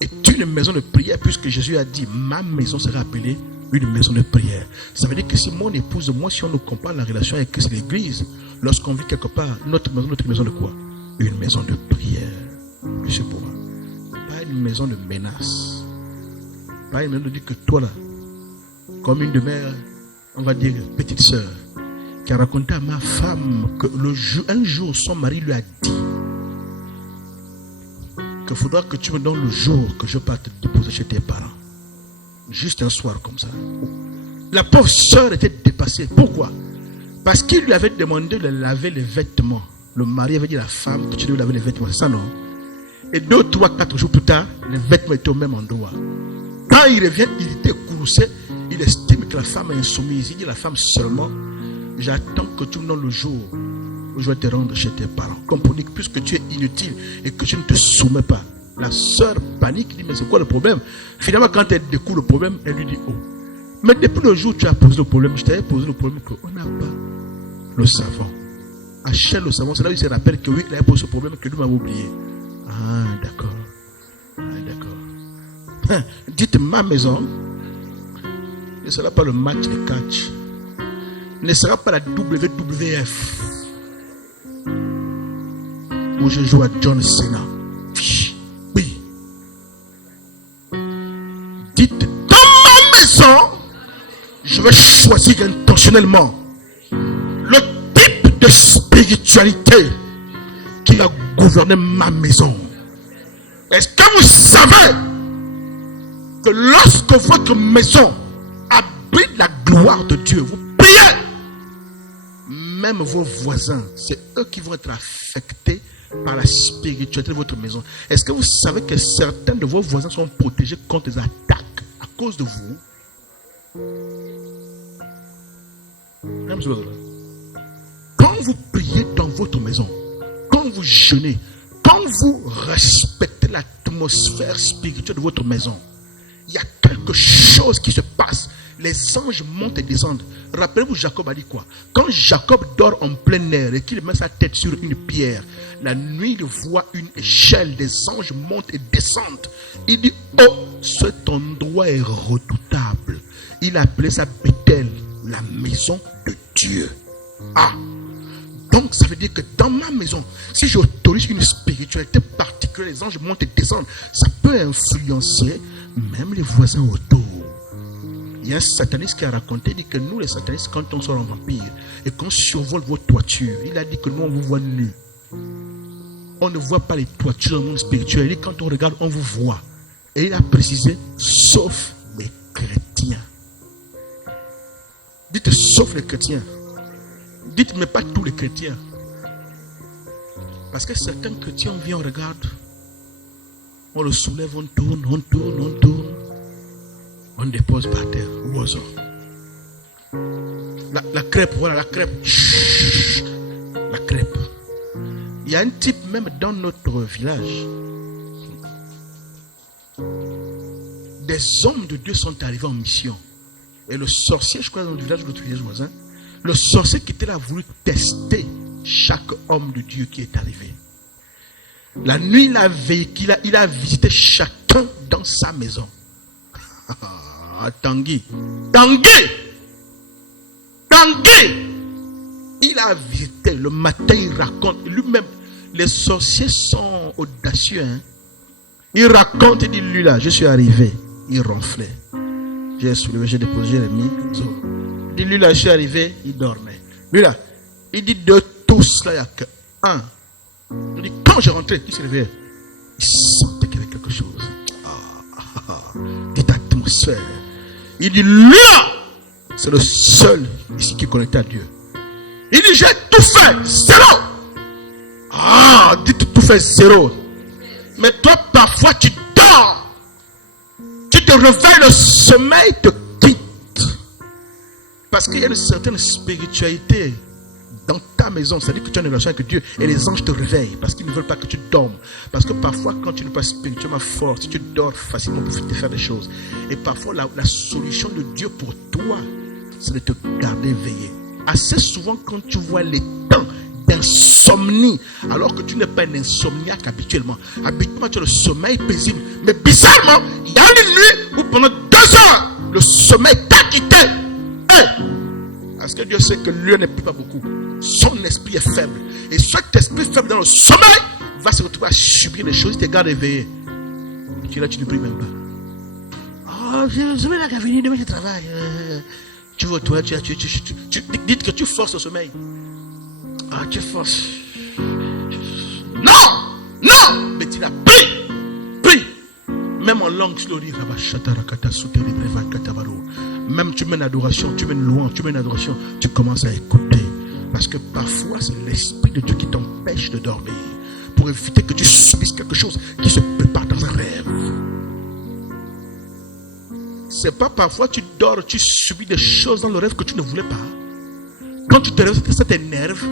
est une maison de prière, puisque Jésus a dit, ma maison sera appelée une maison de prière. Ça veut dire que si mon épouse, moi, si on nous compare la relation avec Christ et l'église, lorsqu'on vit quelque part, notre maison de quoi? Une maison de prière. Monsieur pour moi. Pas une maison de menace. Pas une maison de dire que toi là, comme une de mes, on va dire, petite sœur, qui a raconté à ma femme que un jour son mari lui a dit qu'il faudra que tu me donnes le jour que je parte te déposer chez tes parents. Juste un soir comme ça. La pauvre sœur était dépassée. Pourquoi? Parce qu'il lui avait demandé de laver les vêtements. Le mari avait dit à la femme que tu devais laver les vêtements. C'est ça, non? Et 2, 3, 4 jours plus tard, les vêtements étaient au même endroit. Quand il revient, il était courroucé. Il estime que la femme est insoumise. Il dit à la femme seulement, j'attends que tu me donnes le jour où je vais te rendre chez tes parents. Comprenez que puisque tu es inutile et que tu ne te soumets pas. La sœur panique, dit, mais c'est quoi le problème? Finalement, quand elle découvre le problème, elle lui dit, oh, mais depuis le jour où tu as posé le problème, je t'avais posé le problème qu'on n'a pas le savon. Achète le savon, c'est là où il se rappelle que oui, il avait posé ce problème que lui m'avait oublié. Ah, d'accord. Ah, d'accord. Dites, ma maison ne sera pas le match de catch. Ne sera pas la WWF où je joue à John Cena. je vais choisir intentionnellement le type de spiritualité qui va gouverner ma maison. Est-ce que vous savez que lorsque votre maison abrite la gloire de Dieu, vous priez, même vos voisins, c'est eux qui vont être affectés par la spiritualité de votre maison. Est-ce que vous savez que certains de vos voisins sont protégés contre les attaques à cause de vous? Quand vous priez dans votre maison, quand vous jeûnez, quand vous respectez l'atmosphère spirituelle de votre maison, il y a quelque chose qui se passe. Les anges montent et descendent. Rappelez-vous, Jacob a dit quoi? Quand Jacob dort en plein air et qu'il met sa tête sur une pierre, la nuit il voit une échelle, des anges montent et descendent. Il dit, oh, cet endroit est redoutable. Il a appelé ça Bethel, la maison de Dieu. Ah, donc ça veut dire que dans ma maison, si j'autorise une spiritualité particulière, les anges montent et descendent, ça peut influencer même les voisins autour. Il y a un sataniste qui a raconté, il dit que nous les satanistes, quand on sort en vampire et qu'on survole vos toitures, il a dit que nous on vous voit nus. On ne voit pas les toitures dans le monde spirituel. Il dit quand on regarde, on vous voit. Et il a précisé, sauf les chrétiens. Dites sauf les chrétiens. Dites mais pas tous les chrétiens. Parce que certains chrétiens, on vient, on regarde, on le soulève, on tourne, on tourne, on tourne. On dépose par terre. Oiseau. La crêpe, voilà la crêpe. Chut, la crêpe. Il y a un type même dans notre village. Des hommes de Dieu sont arrivés en mission. Et le sorcier, je crois dans le village de notre village voisin, le sorcier qui était là a voulu tester chaque homme de Dieu qui est arrivé. La nuit, il a visité chacun dans sa maison. Tanguy. Il a visité. Le matin, il raconte. Lui-même, les sorciers sont audacieux. Hein? Il raconte, il dit, lui là, je suis arrivé. Il ronflait. J'ai soulevé, j'ai déposé les mis. Il dit, lui là, je suis arrivé, il dormait. Lui là, il dit, de tous là, il n'y a qu'un. Il dit, quand j'ai rentré, il s'est réveillé. Il sentait qu'il y avait quelque chose. Dit atmosphère. Il dit, là, c'est le seul ici qui est connecté à Dieu. Il dit, j'ai tout fait, zéro. Ah, dites tout fait, zéro. Mais toi, parfois, tu dors. Tu te réveilles, le sommeil te quitte. Parce qu'il y a une certaine spiritualité dans ta maison. C'est-à-dire que tu as une relation avec Dieu et les anges te réveillent parce qu'ils ne veulent pas que tu dormes. Parce que parfois, quand tu n'es pas spirituellement fort, si tu dors facilement pour te faire des choses. Et parfois, la solution de Dieu pour toi, c'est de te garder éveillé. Assez souvent, quand tu vois les temps d'insomnie, alors que tu n'es pas un insomniaque habituellement. Habituellement, tu as le sommeil paisible. Mais bizarrement, il y a une nuit où pendant 2 heures, le sommeil t'a quitté. Parce que Dieu sait que lui ne peut pas beaucoup. Son esprit est faible. Et cet esprit faible dans le sommeil va se retrouver à subir des choses. Il te garde éveillé. Et tu là, tu ne pries même pas. Oh, je vais la venir demain, je travaille. Tu vas toi, dites que tu forces le sommeil. Ah, tu forces. Non! Mais tu l'as pris. Même en langue, je le dis. Même tu mets une adoration, tu mets une louange, tu mets une adoration, tu commences à écouter. Parce que parfois, c'est l'Esprit de Dieu qui t'empêche de dormir. Pour éviter que tu subisses quelque chose qui se prépare dans un rêve. C'est pas parfois tu dors, tu subis des choses dans le rêve que tu ne voulais pas. Quand tu te réveilles, ça t'énerve.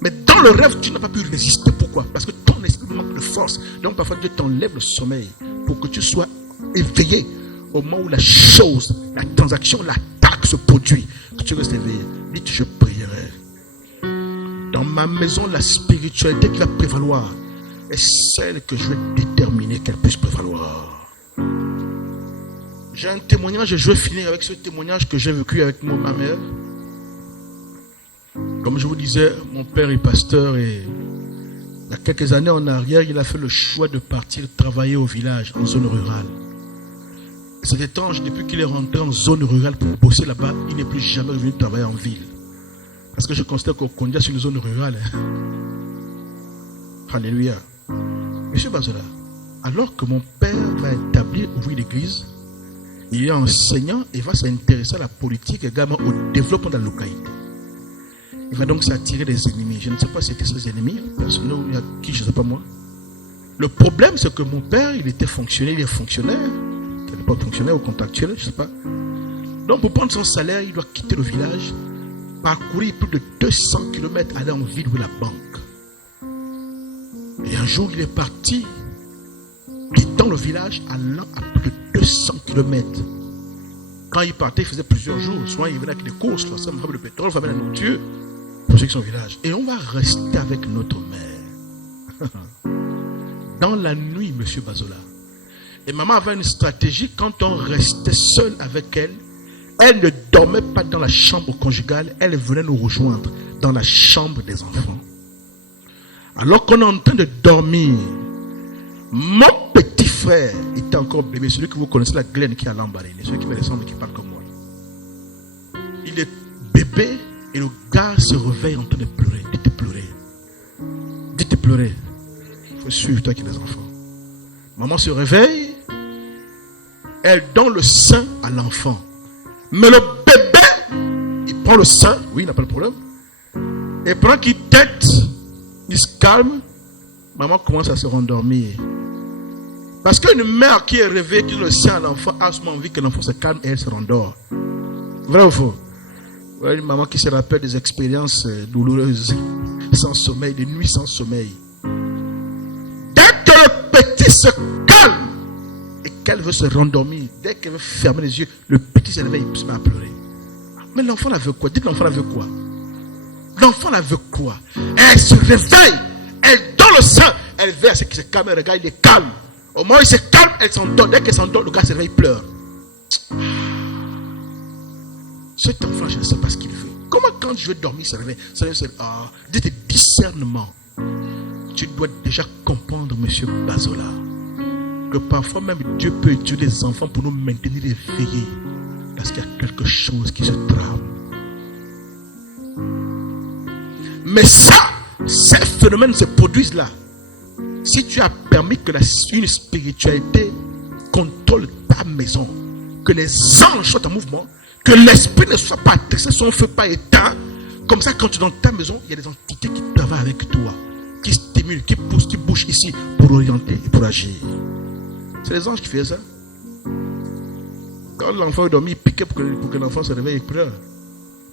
Mais dans le rêve, tu n'as pas pu résister. Pourquoi? Parce que ton esprit manque de force. Donc parfois, Dieu t'enlève le sommeil pour que tu sois éveillé au moment où la chose, la transaction, l'attaque se produit. Que tu restes éveillé. Dites, je prierai. Dans ma maison, la spiritualité qui va prévaloir est celle que je vais déterminer qu'elle puisse prévaloir. J'ai un témoignage et je vais finir avec ce témoignage que j'ai vécu avec ma mère. Comme je vous disais, mon père est pasteur et il y a quelques années en arrière, il a fait le choix de partir travailler au village, en zone rurale. C'est étrange, depuis qu'il est rentré en zone rurale pour bosser là-bas, il n'est plus jamais revenu travailler en ville. Parce que je constate qu'au Kondia, c'est une zone rurale. Alléluia. Monsieur Bazola, alors que mon père va ouvrir l'église, il est enseignant et va s'intéresser à la politique et également au développement de la localité. Il va donc s'attirer des ennemis. Je ne sais pas c'est qui ces ennemis, personnels, il y a qui, je ne sais pas moi. Le problème, c'est que mon père, il était fonctionnaire, il est fonctionnaire. Il n'est pas fonctionnaire ou contractuel, je ne sais pas. Donc pour prendre son salaire, il doit quitter le village, parcourir plus de 200 km, aller en ville ou la banque. Et un jour, il est parti, quittant le village, allant à plus de 200 km. Quand il partait, il faisait plusieurs jours. Soit il venait avec des courses, soit il faisait le pétrole, il faisait la nourriture pour ceux qui sont au village. Et on va rester avec notre mère. Dans la nuit, monsieur Bazola. Et maman avait une stratégie, quand on restait seul avec elle, elle ne dormait pas dans la chambre conjugale, elle venait nous rejoindre dans la chambre des enfants. Alors qu'on est en train de dormir, mon petit frère était encore bébé, celui que vous connaissez, la Glenn qui est à l'embarré, celui qui fait descendre et qui parle comme moi. Il est bébé et le gars se réveille en train de pleurer. Dites pleurer. Dites pleurer. Il faut suivre toi qui as des enfants. Maman se réveille, elle donne le sein à l'enfant. Mais le bébé, il prend le sein, oui, il n'a pas de problème. Et pendant qu'il tête, il se calme, maman commence à se rendormir. Parce qu'une mère qui est réveillée, qui donne le sein à l'enfant, a souvent envie que l'enfant se calme et elle se rendort. Vrai ou faux? Voilà une maman qui se rappelle des expériences douloureuses, sans sommeil, des nuits sans sommeil. Dès que le petit se calme et qu'elle veut se rendormir, dès qu'elle veut fermer les yeux, le petit se réveille et se met à pleurer. Mais l'enfant la veut quoi? Dites l'enfant la veut quoi? L'enfant la veut quoi? Elle se réveille, elle donne le sein, elle veut à ce qu'il se calme, elle regarde, il est calme. Au moment où il se calme, elle s'endort. Dès qu'elle s'endort, le gars se réveille, il pleure. Cet enfant, je ne sais pas ce qu'il veut. Comment quand je veux dormir, ça réveille? Dites discernement. Tu dois déjà comprendre, monsieur Bazola, que parfois même Dieu peut utiliser les enfants pour nous maintenir éveillés. Parce qu'il y a quelque chose qui se trame. Mais ça, ces phénomènes se produisent là. Si tu as permis que une spiritualité contrôle ta maison, que les anges soient en mouvement, que l'esprit ne soit pas attristé, son feu pas éteint, comme ça quand tu es dans ta maison, il y a des entités qui travaillent avec toi, qui stimulent, qui poussent, qui bougent ici pour orienter et pour agir. C'est les anges qui font ça. Quand l'enfant est dormi, il piquait pour que l'enfant se réveille et pleure.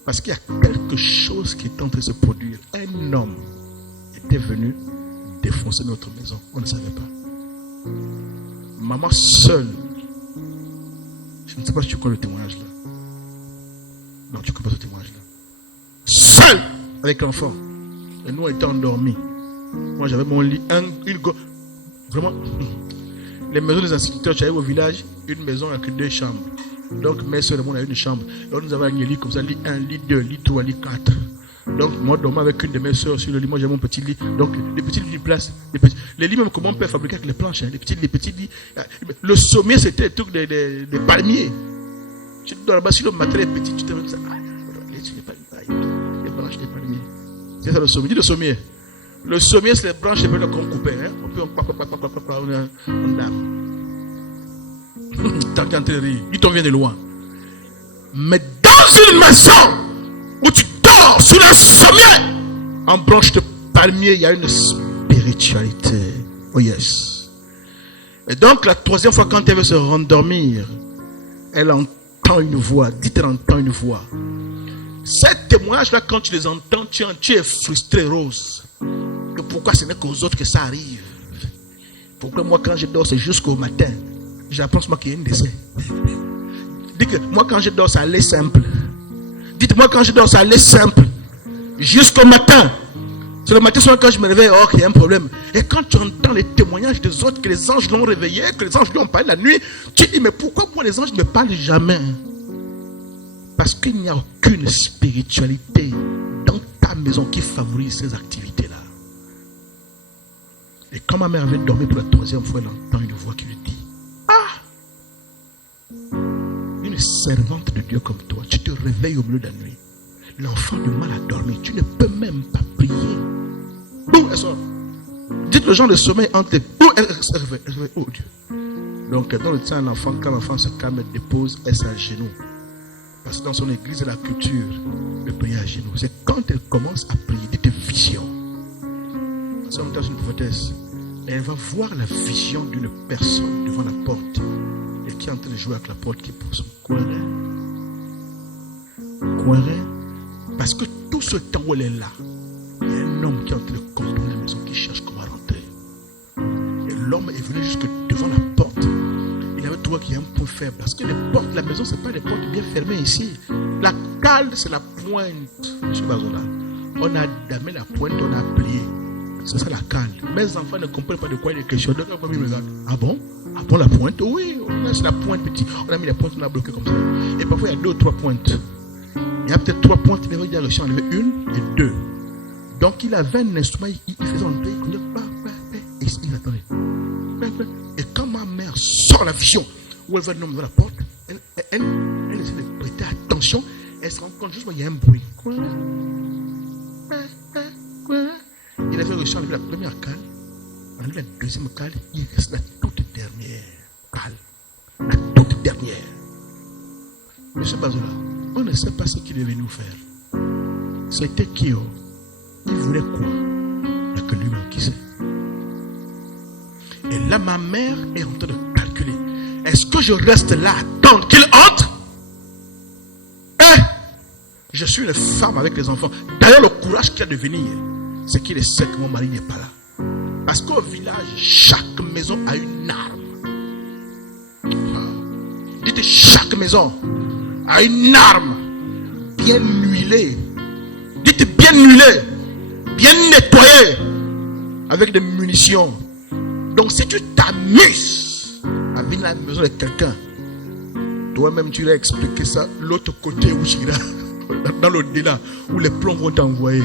Parce qu'il y a quelque chose qui est en train de se produire. Un homme était venu défoncer notre maison. On ne savait pas. Maman seule. Je ne sais pas si tu connais le témoignage là. Non, tu ne connais pas ce témoignage là. Seule avec l'enfant. Et nous, on était endormis. Moi, j'avais mon lit. Vraiment. Les maisons des instituteurs, tu arrives au village, une maison avec 2 chambres. Donc, mes soeurs et moi, on a une chambre. Donc, nous avons un lit comme ça, lit 1, lit 2, lit 3, lit 4. Donc, moi, je dormais avec une de mes soeurs sur le lit. Moi, j'ai mon petit lit. Donc, les petits lits de place. Les lits, même, comment on peut fabriquer avec les planches. Hein, les petits lits. Le sommier, c'était le truc des palmiers. Tu te dois là-bas, si le matériel est petit, tu te mets ça. Les branches des palmiers. C'est ça le sommier. Dis le sommier. Le sommier, c'est les branches qu'on coupait. Hein. On peut on dame. Tant qu'en théorie, il t'en vient de loin. Mais dans une maison où tu dors sur un sommier, en branche de palmier, il y a une spiritualité. Oh yes. Et donc, la 3e fois, quand elle veut se rendormir, elle entend une voix. Dites-elle entend une voix. Ces témoignages-là, quand tu les entends, tu es frustré, Rose. Que pourquoi ce n'est qu'aux autres que ça arrive? Pourquoi moi, quand je dors, c'est jusqu'au matin? J'apprends moi qu'il y a une décès. Dites que moi, quand je dors, ça allait simple. Dites-moi, quand je dors, ça allait simple. Jusqu'au matin. C'est le matin soir quand je me réveille, oh, il y a un problème. Et quand tu entends les témoignages des autres, que les anges l'ont réveillé, que les anges lui ont parlé la nuit, tu dis, mais pourquoi moi les anges ne me parlent jamais? Parce qu'il n'y a aucune spiritualité dans ta maison qui favorise ces activités-là. Et quand ma mère vient dormir pour la 3e fois, elle entend une voix qui lui dit, ah, servante de Dieu comme toi, tu te réveilles au milieu de la nuit. L'enfant du mal a dormi. Tu ne peux même pas prier. Boum, elle sort. Dites le genre de sommeil entre les... Boum, elle se réveille. Oh Dieu. Donc, dans le temps, l'enfant, quand l'enfant se calme, elle dépose, elle s'est à genoux. Parce que dans son église, la culture de prier à genoux. C'est quand elle commence à prier, dites vision. C'est en même temps une prophétesse. Et elle va voir la vision d'une personne devant la porte. Et qui est en train de jouer avec la porte, qui pose son coiret. Parce que tout ce temps où elle est là, il y a un homme qui est en train de contourner la maison, qui cherche comment rentrer. Et l'homme est venu jusque devant la porte. Il avait trouvé qu'il y a un point faible. Parce que les portes de la maison, ce n'est pas des portes bien fermées ici. La cale, c'est la pointe. M. Bazola. On a damé la pointe, on a plié. C'est ça la cale. Mes enfants ne comprennent pas de quoi il est question. Donc, on me regarde. Ah bon? Ah bon, la pointe? Oui, on laisse la pointe petit. On a mis la pointe, on a bloqué comme ça. Et parfois, il y a 2 ou 3 pointes. Il y a peut-être 3 pointes. Il avait réussi à enlever 1 et 2. Donc, il avait un instrument. Il faisait un peu. Et il attendait. Et quand ma mère sort la vision, où elle va le nom de la porte, elle essaie de prêter attention. Elle se rend compte juste qu'il y a un bruit. Il avait réussi à enlever la première cale, on a enlevé la deuxième cale, il reste la toute dernière cale. La toute dernière. Monsieur Bazola, on ne sait pas ce qu'il est venu faire. C'était qui? Il voulait quoi? Il n'y a que lui-même qui sait. Et là, ma mère est en train de calculer. Est-ce que je reste là, attendre qu'il entre? Je suis une femme avec les enfants. D'ailleurs, le courage qu'il a de venir, c'est qu'il est sait que mon mari n'est pas là. Parce qu'au village, chaque maison a une arme. Dites, chaque maison a une arme bien huilée. Dites bien huilée, bien nettoyée, avec des munitions. Donc si tu t'amuses à venir à la maison de quelqu'un, toi-même tu lui as expliqué ça, l'autre côté où tu iras, dans l'au-delà, où les plombs vont t'envoyer.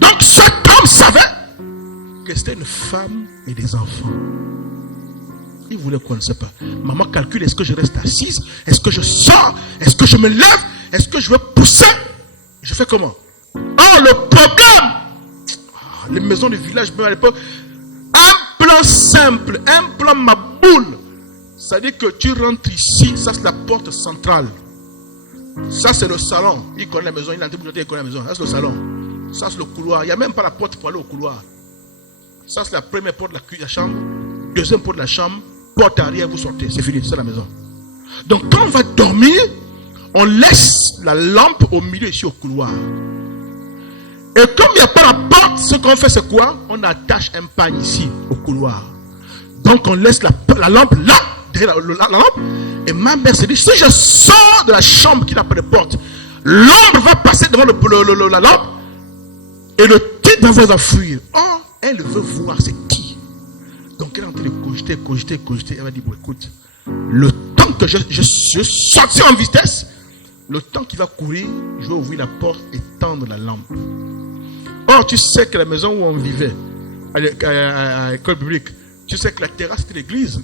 Donc cet homme savait que c'était une femme et des enfants. Il voulait qu'on ne sait pas. Maman calcule, est-ce que je reste assise? Est-ce que je sors? Est-ce que je me lève? Est-ce que je vais pousser? Je fais comment? Oh, le problème! Les maisons du village, même à l'époque, un plan simple, un plan maboule. C'est-à-dire que tu rentres ici, ça c'est la porte centrale. Ça c'est le salon. Il connaît la maison, il connaît la maison. Ça c'est le salon. Ça c'est le couloir. Il n'y a même pas la porte pour aller au couloir. Ça c'est la première porte de la chambre. Deuxième porte de la chambre. Porte arrière, vous sortez. C'est fini, c'est la maison. Donc quand on va dormir, on laisse la lampe au milieu ici au couloir. Et comme il n'y a pas la porte, ce qu'on fait c'est quoi? On attache un pagne ici au couloir. Donc on laisse la lampe là, derrière la lampe. Et ma mère s'est dit, si je sors de la chambre qui n'a pas de porte, l'ombre va passer devant la lampe et le type va fuir. Oh, elle veut voir c'est qui. Donc elle est en train de cogiter. Elle va dire, bon écoute, le temps que je sortis en vitesse, le temps qu'il va courir, je vais ouvrir la porte et tendre la lampe. Or, tu sais que la maison où on vivait, à l'école publique, tu sais que la terrasse c'était l'église.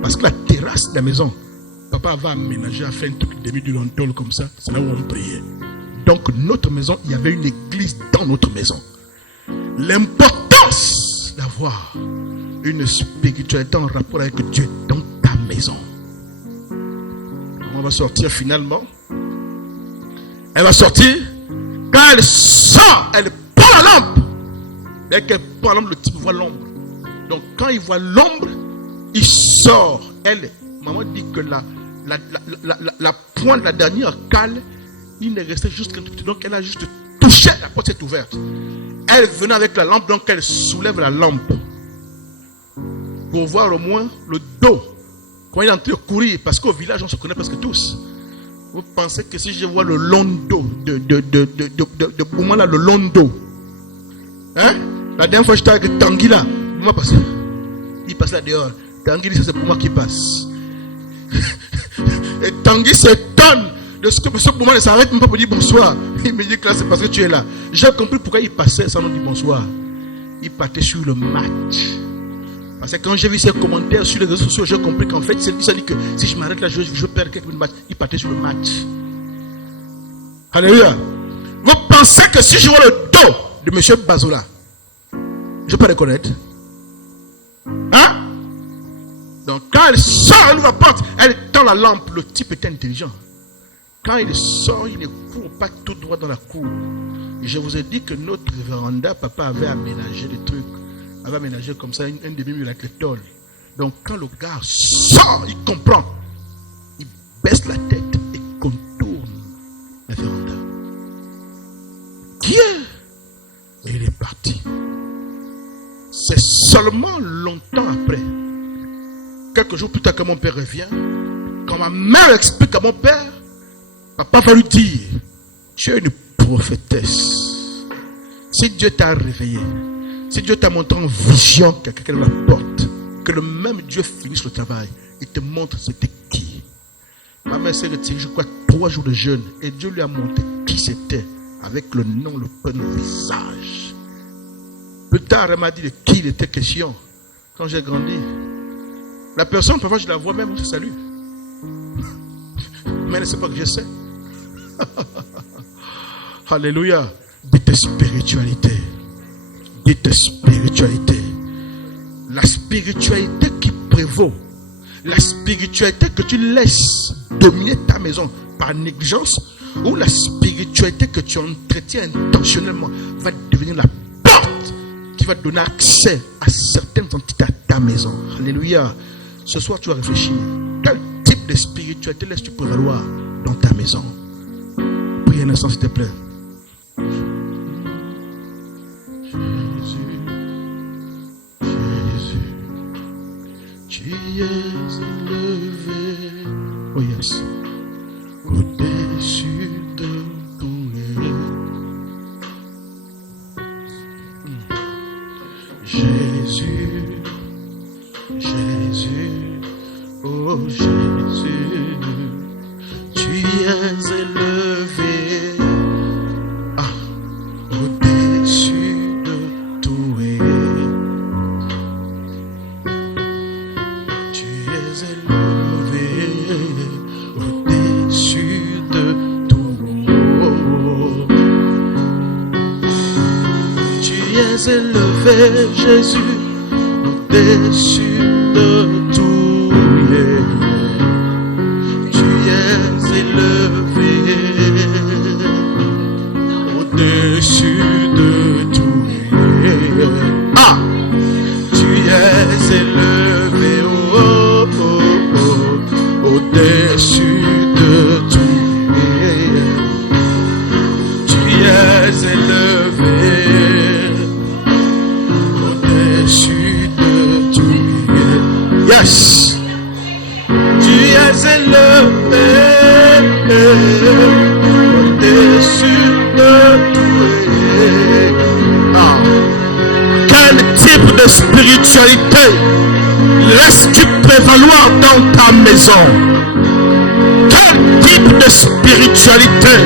Parce que la terrasse de la maison, papa va aménager à faire un truc demi-du-lantol comme ça, c'est là où on priait. Donc, notre maison, il y avait une église dans notre maison. L'importance d'avoir une spiritualité en rapport avec Dieu dans ta maison. On va sortir finalement. Elle va sortir. Quand elle sort, elle prend la lampe. Dès qu'elle prend la lampe, le type voit l'ombre. Donc quand il voit l'ombre, il sort. Elle, maman dit que la pointe de la dernière cale, il ne restait juste qu'un tout petit. Donc elle a juste touché, la porte est ouverte. Elle venait avec la lampe, donc elle soulève la lampe. Pour voir au moins le dos. Quand il est en train de courir, parce qu'au village on se connaît presque tous. Vous pensez que si je vois le long dos de Bouma là, le long dos, hein? La dernière fois j'étais avec Tanguy là, Bouma passait. Il passe là dehors. Tanguy dit c'est pour moi qui passe. Et Tanguy s'étonne de ce que M. Bouma ne s'arrête même pas pour dire bonsoir. Il me dit que là c'est parce que tu es là. J'ai compris pourquoi il passait sans nous dire bonsoir. Il partait sur le match. Parce que quand j'ai vu ces commentaires sur les réseaux sociaux, j'ai compris qu'en fait, c'est lui qui dit que si je m'arrête là, je perds quelques matchs. Il partait sur le match. Alléluia. Vous pensez que si je vois le dos de M. Bazola, je ne peux pas reconnaître? Hein? Donc quand elle sort, elle ouvre la porte, elle tend la lampe, le type est intelligent. Quand il sort, il ne court pas tout droit dans la cour. Et je vous ai dit que notre véranda, papa avait aménagé des trucs. Avait aménagé comme ça une demi-mille avec les tôles. Donc quand le gars sort, il comprend. Il baisse la tête et contourne la véranda. Dieu! Et il est parti. C'est seulement longtemps après, quelques jours plus tard que mon père revient, quand ma mère explique à mon père, papa va lui dire, tu es une prophétesse. Si Dieu t'a réveillé, si Dieu t'a montré en vision que quelqu'un la porte, que le même Dieu finisse le travail, il te montre c'était qui. Ma mère s'est retirée, je crois, 3 jours de jeûne, et Dieu lui a montré qui c'était, avec le nom, le prénom, le visage. Plus tard, elle m'a dit de qui il était question. Quand j'ai grandi, la personne, parfois je la vois même, je salue. Mais elle ne sait pas que je sais. Alléluia. Dites spiritualité. Dites spiritualité. La spiritualité qui prévaut. La spiritualité que tu laisses dominer ta maison par négligence, ou la spiritualité que tu entretiens intentionnellement va devenir la porte qui va donner accès à certaines entités à ta maison. Alléluia. Ce soir, tu vas réfléchir. Quel type de spiritualité laisses-tu prévaloir dans ta maison? Prie un instant, s'il te plaît. Jésus, Jésus, tu es élevé. Oh yes. Au-dessus de ton Jésus, Jésus, oh Jésus, tu es élevé, au-dessus de tout. Tu es élevé, au-dessus de tout. Tu es élevé, Jésus, au-dessus de tout. Tu es élevé, au-dessus de tout. Tu es élevé, au-dessus de tout. Tu es élevé, au-dessus de tout. Yes. Tu es élevé, au-dessus de tout. Quel type de spiritualité laisses-tu prévaloir dans ta maison? Quel type de spiritualité?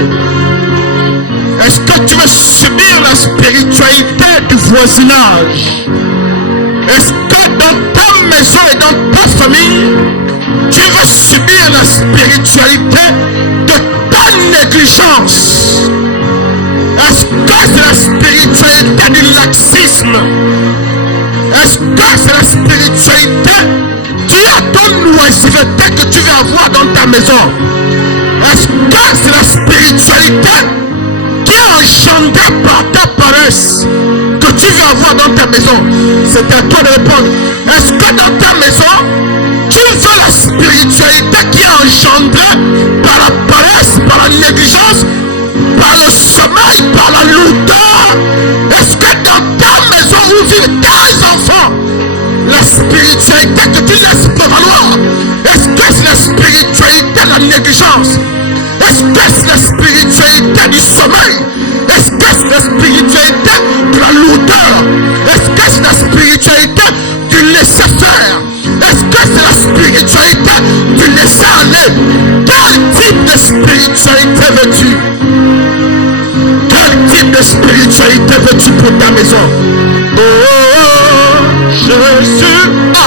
Est-ce que tu veux subir la spiritualité du voisinage? Est-ce que dans ta maison et dans ta famille, tu veux subir la spiritualité de ta négligence? Est-ce que c'est la spiritualité du laxisme? Est-ce que c'est la spiritualité qui a ton oisiveté que tu veux avoir dans ta maison? Est-ce que c'est la spiritualité qui est engendrée par ta paresse que tu veux avoir dans ta maison? C'est à toi de répondre. Est-ce que dans ta maison, tu veux la spiritualité qui est engendrée par la paresse, par la négligence, par le sommeil, par la lourdeur? Est-ce que dans ta maison où vivent tes enfants, la spiritualité que tu laisses prévaloir, est-ce que c'est la spiritualité de la négligence? Est-ce que c'est la spiritualité du sommeil? Est-ce que c'est la spiritualité de la lourdeur? Est-ce que c'est la spiritualité du laisser-faire? Est-ce que c'est la spiritualité du laisser-aller? Quel type de spiritualité veux-tu? Quel type de spiritualité veux-tu pour ta maison? Oh, Jésus.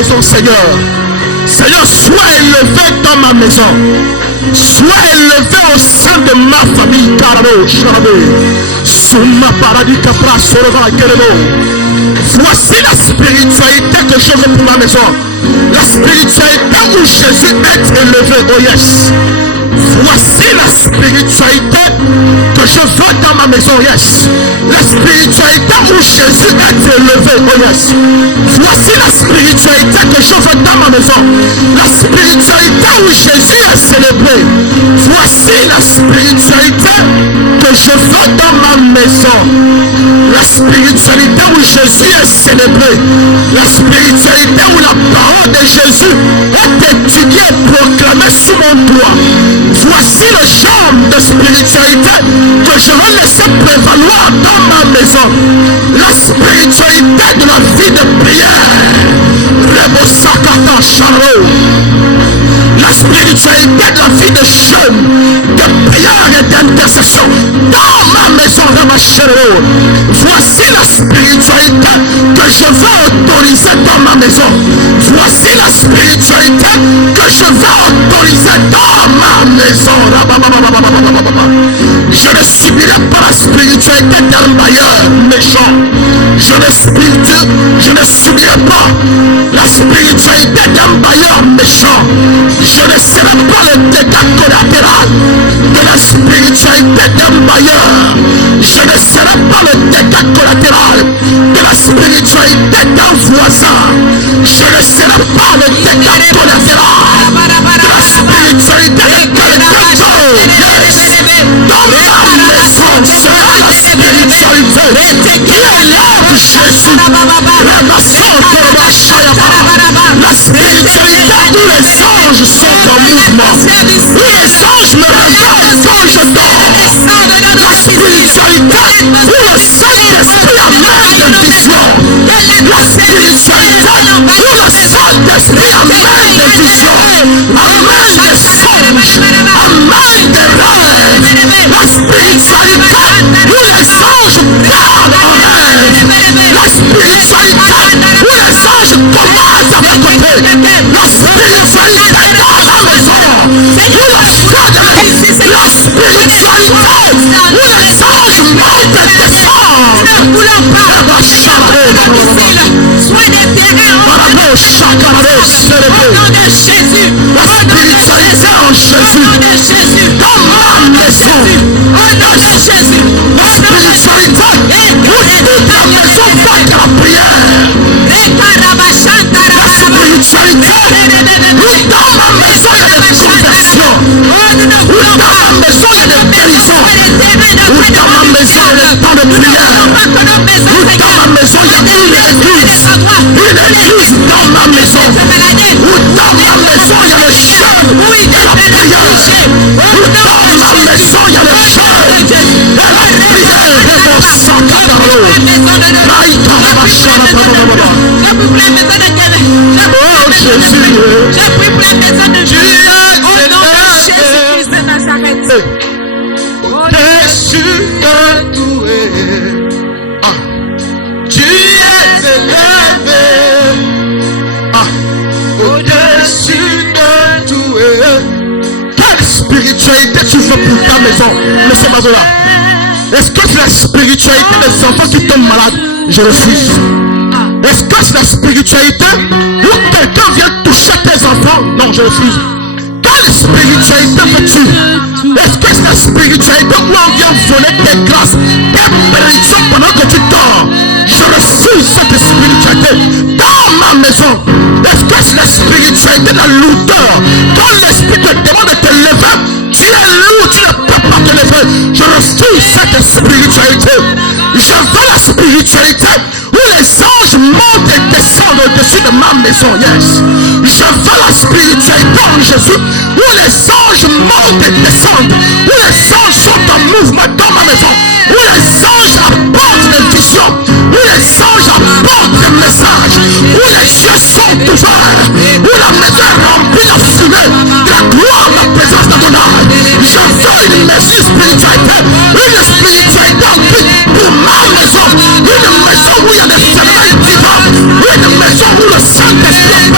maison, Seigneur. Seigneur, sois élevé dans ma maison. Sois élevé au sein de ma famille. Carabo, Charabé. Souma paradis capra, sorova, Kerebo. Voici la spiritualité que je veux pour ma maison. La spiritualité où Jésus est élevé. Oh yes. Voici la spiritualité que je veux dans ma maison. Yes. La spiritualité où Jésus est élevé. Oh yes. Voici la spiritualité que je veux dans ma maison. La spiritualité où Jésus est célébré. Voici la spiritualité que je veux dans ma maison. La spiritualité où Jésus est célébré. La spiritualité où la parole de Jésus est étudiée et proclamée sous mon doigt. Voici le genre de spiritualité que je vais laisser prévaloir dans ma maison. La spiritualité de la vie de prière. Rebosakata Charo. La spiritualité de la vie de jeûne, de prière et d'intercession dans ma maison, dans ma chérie. Voici la spiritualité que je veux autoriser dans ma maison. Voici la spiritualité que je veux autoriser dans ma maison. Je ne subirai pas la spiritualité d'un bailleur méchant. Je ne subirai pas la spiritualité d'un bailleur méchant. Je ne serai pas le dégât collatéral de la spiritualité d'un bailleur. Je ne serai pas le dégât collatéral de la spiritualité d'un voisin. Je ne serai pas le dégât collatéral de la spiritualité de quelqu'un d'autre. Dans ma maison sera la spiritualité qui élève Jésus. La spiritualité où les anges sont en mouvement, où les anges me réveillent quand je dors. La spiritualité où le Saint-Esprit amène des visions. La spiritualité où le Saint-Esprit amène des visions, amène des songes, amène des rêves. La spiritualité où les anges parlent en rêve. La spiritualité où les anges commencent à m'écouter. La spiritualité dans la maison où le feu de l'esprit. La spiritualité où les anges montent et descendent. Sois déterré au nom de Jésus. La spiritualité en Jésus dans ma maison. Au nom de Jésus. La spiritualité où toute la maison va à la prière. La spiritualité où dans ma maison il y a des conversions. Où dans ma maison il y a des guérisons. Où dans ma maison il y a des temps de prière. Où dans ma maison il y a une église. Une église dans ma maison. Où dans ma maison il y a le jeûne et la prière. Où dans ma maison il y a le jeûne et la prière. Et mon sang catarlo. Oh Jésus. Je prie pour les maisons de Dieu. Au nom de Jésus-Christ de Nazareth. Au-dessus de tout tu es élevé. Au-dessus de tout quelle spiritualité tu veux pour ta maison, monsieur Mazola? Est-ce que c'est la spiritualité des enfants qui tombent malades? Je refuse. Est-ce que c'est la spiritualité où quelqu'un vient toucher tes enfants? Non, je refuse. Quelle spiritualité veux-tu? Est-ce que c'est la spiritualité où on vient voler tes grâces, tes bénédictions pendant que tu dors? Je refuse cette spiritualité dans ma maison. Est-ce que c'est la spiritualité de la lourdeur? Quand l'esprit te demande de te lever, tu es lourd, tu ne peux pas te lever. Je refuse cette spiritualité. Je veux la spiritualité où les anges montent et descendent au-dessus de ma maison. Yes. Je veux la spiritualité en Jésus où les anges montent et descendent, où les anges sont en mouvement dans ma maison, où les anges apportent des visions, où les anges apportent des messages, où les cieux sont ouverts, où la maison est remplie de fumée, de la gloire, de la présence d'Adonai. Je veux une maison spiritualité, une spiritualité en plus pour ma maison, une maison où il y a des phénomènes divins, une maison où le Saint-Esprit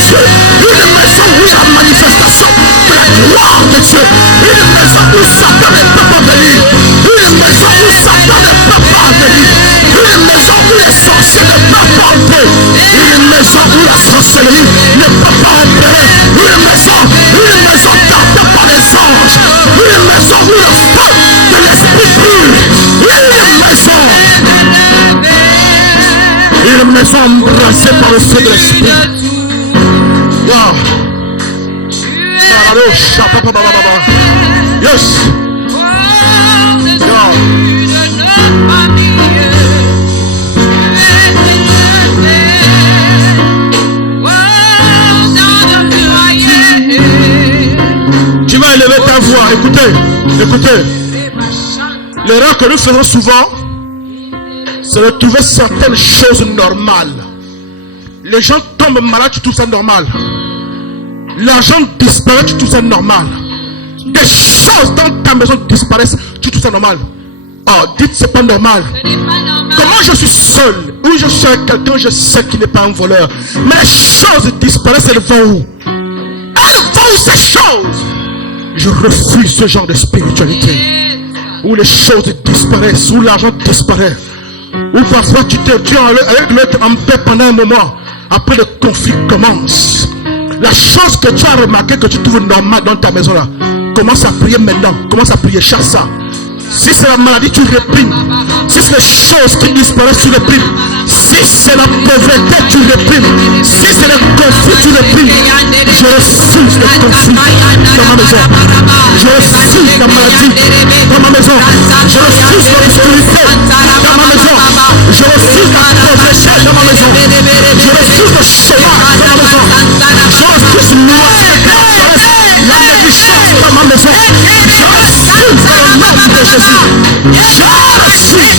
Dieu, une maison où il y a la manifestation de la gloire de Dieu, une maison où Satan ne peut pas venir, une maison où Satan ne peut pas venir, une maison où les sorciers ne peuvent pas entrer, une maison où la sorcellerie ne peut pas entrer, une maison gardée par les anges, une maison où le feu de l'esprit brûle, une maison embrasée par le feu de l'esprit. Wow. Yes. Tu vas élever ta voix. Écoutez. L'erreur que nous faisons souvent, c'est de trouver certaines choses normales. Les gens tombent malades, tu trouves ça normal. L'argent disparaît, tu trouves ça normal. Des choses dans ta maison disparaissent, tu trouves ça normal. Oh, dites c'est pas normal. Comment je suis seul? Ou je suis avec quelqu'un, je sais qu'il n'est pas un voleur. Mais les choses disparaissent, elles vont où? Elles vont où ces choses? Je refuse ce genre de spiritualité. Où les choses disparaissent, où l'argent disparaît. Où parfois tu es avec l'autre en paix pendant un moment. Après le conflit commence. La chose que tu as remarqué que tu trouves normale dans ta maison là, commence à prier maintenant. Commence à prier, chasse ça. Si c'est la maladie, tu réprimes. Si c'est les choses qui disparaissent, tu réprimes. Si c'est la pauvreté, tu réprimes. Si c'est le conflit, tu réprimes. Je refuse le conflit dans ma maison. Je refuse la maladie dans ma maison. Je refuse l'obscurité dans ma maison. Je refuse la pauvreté dans ma maison. Je refuse le chômage dans ma maison. Je refuse la négligence dans ma maison. Je refuse le nom de Jésus. Je refuse.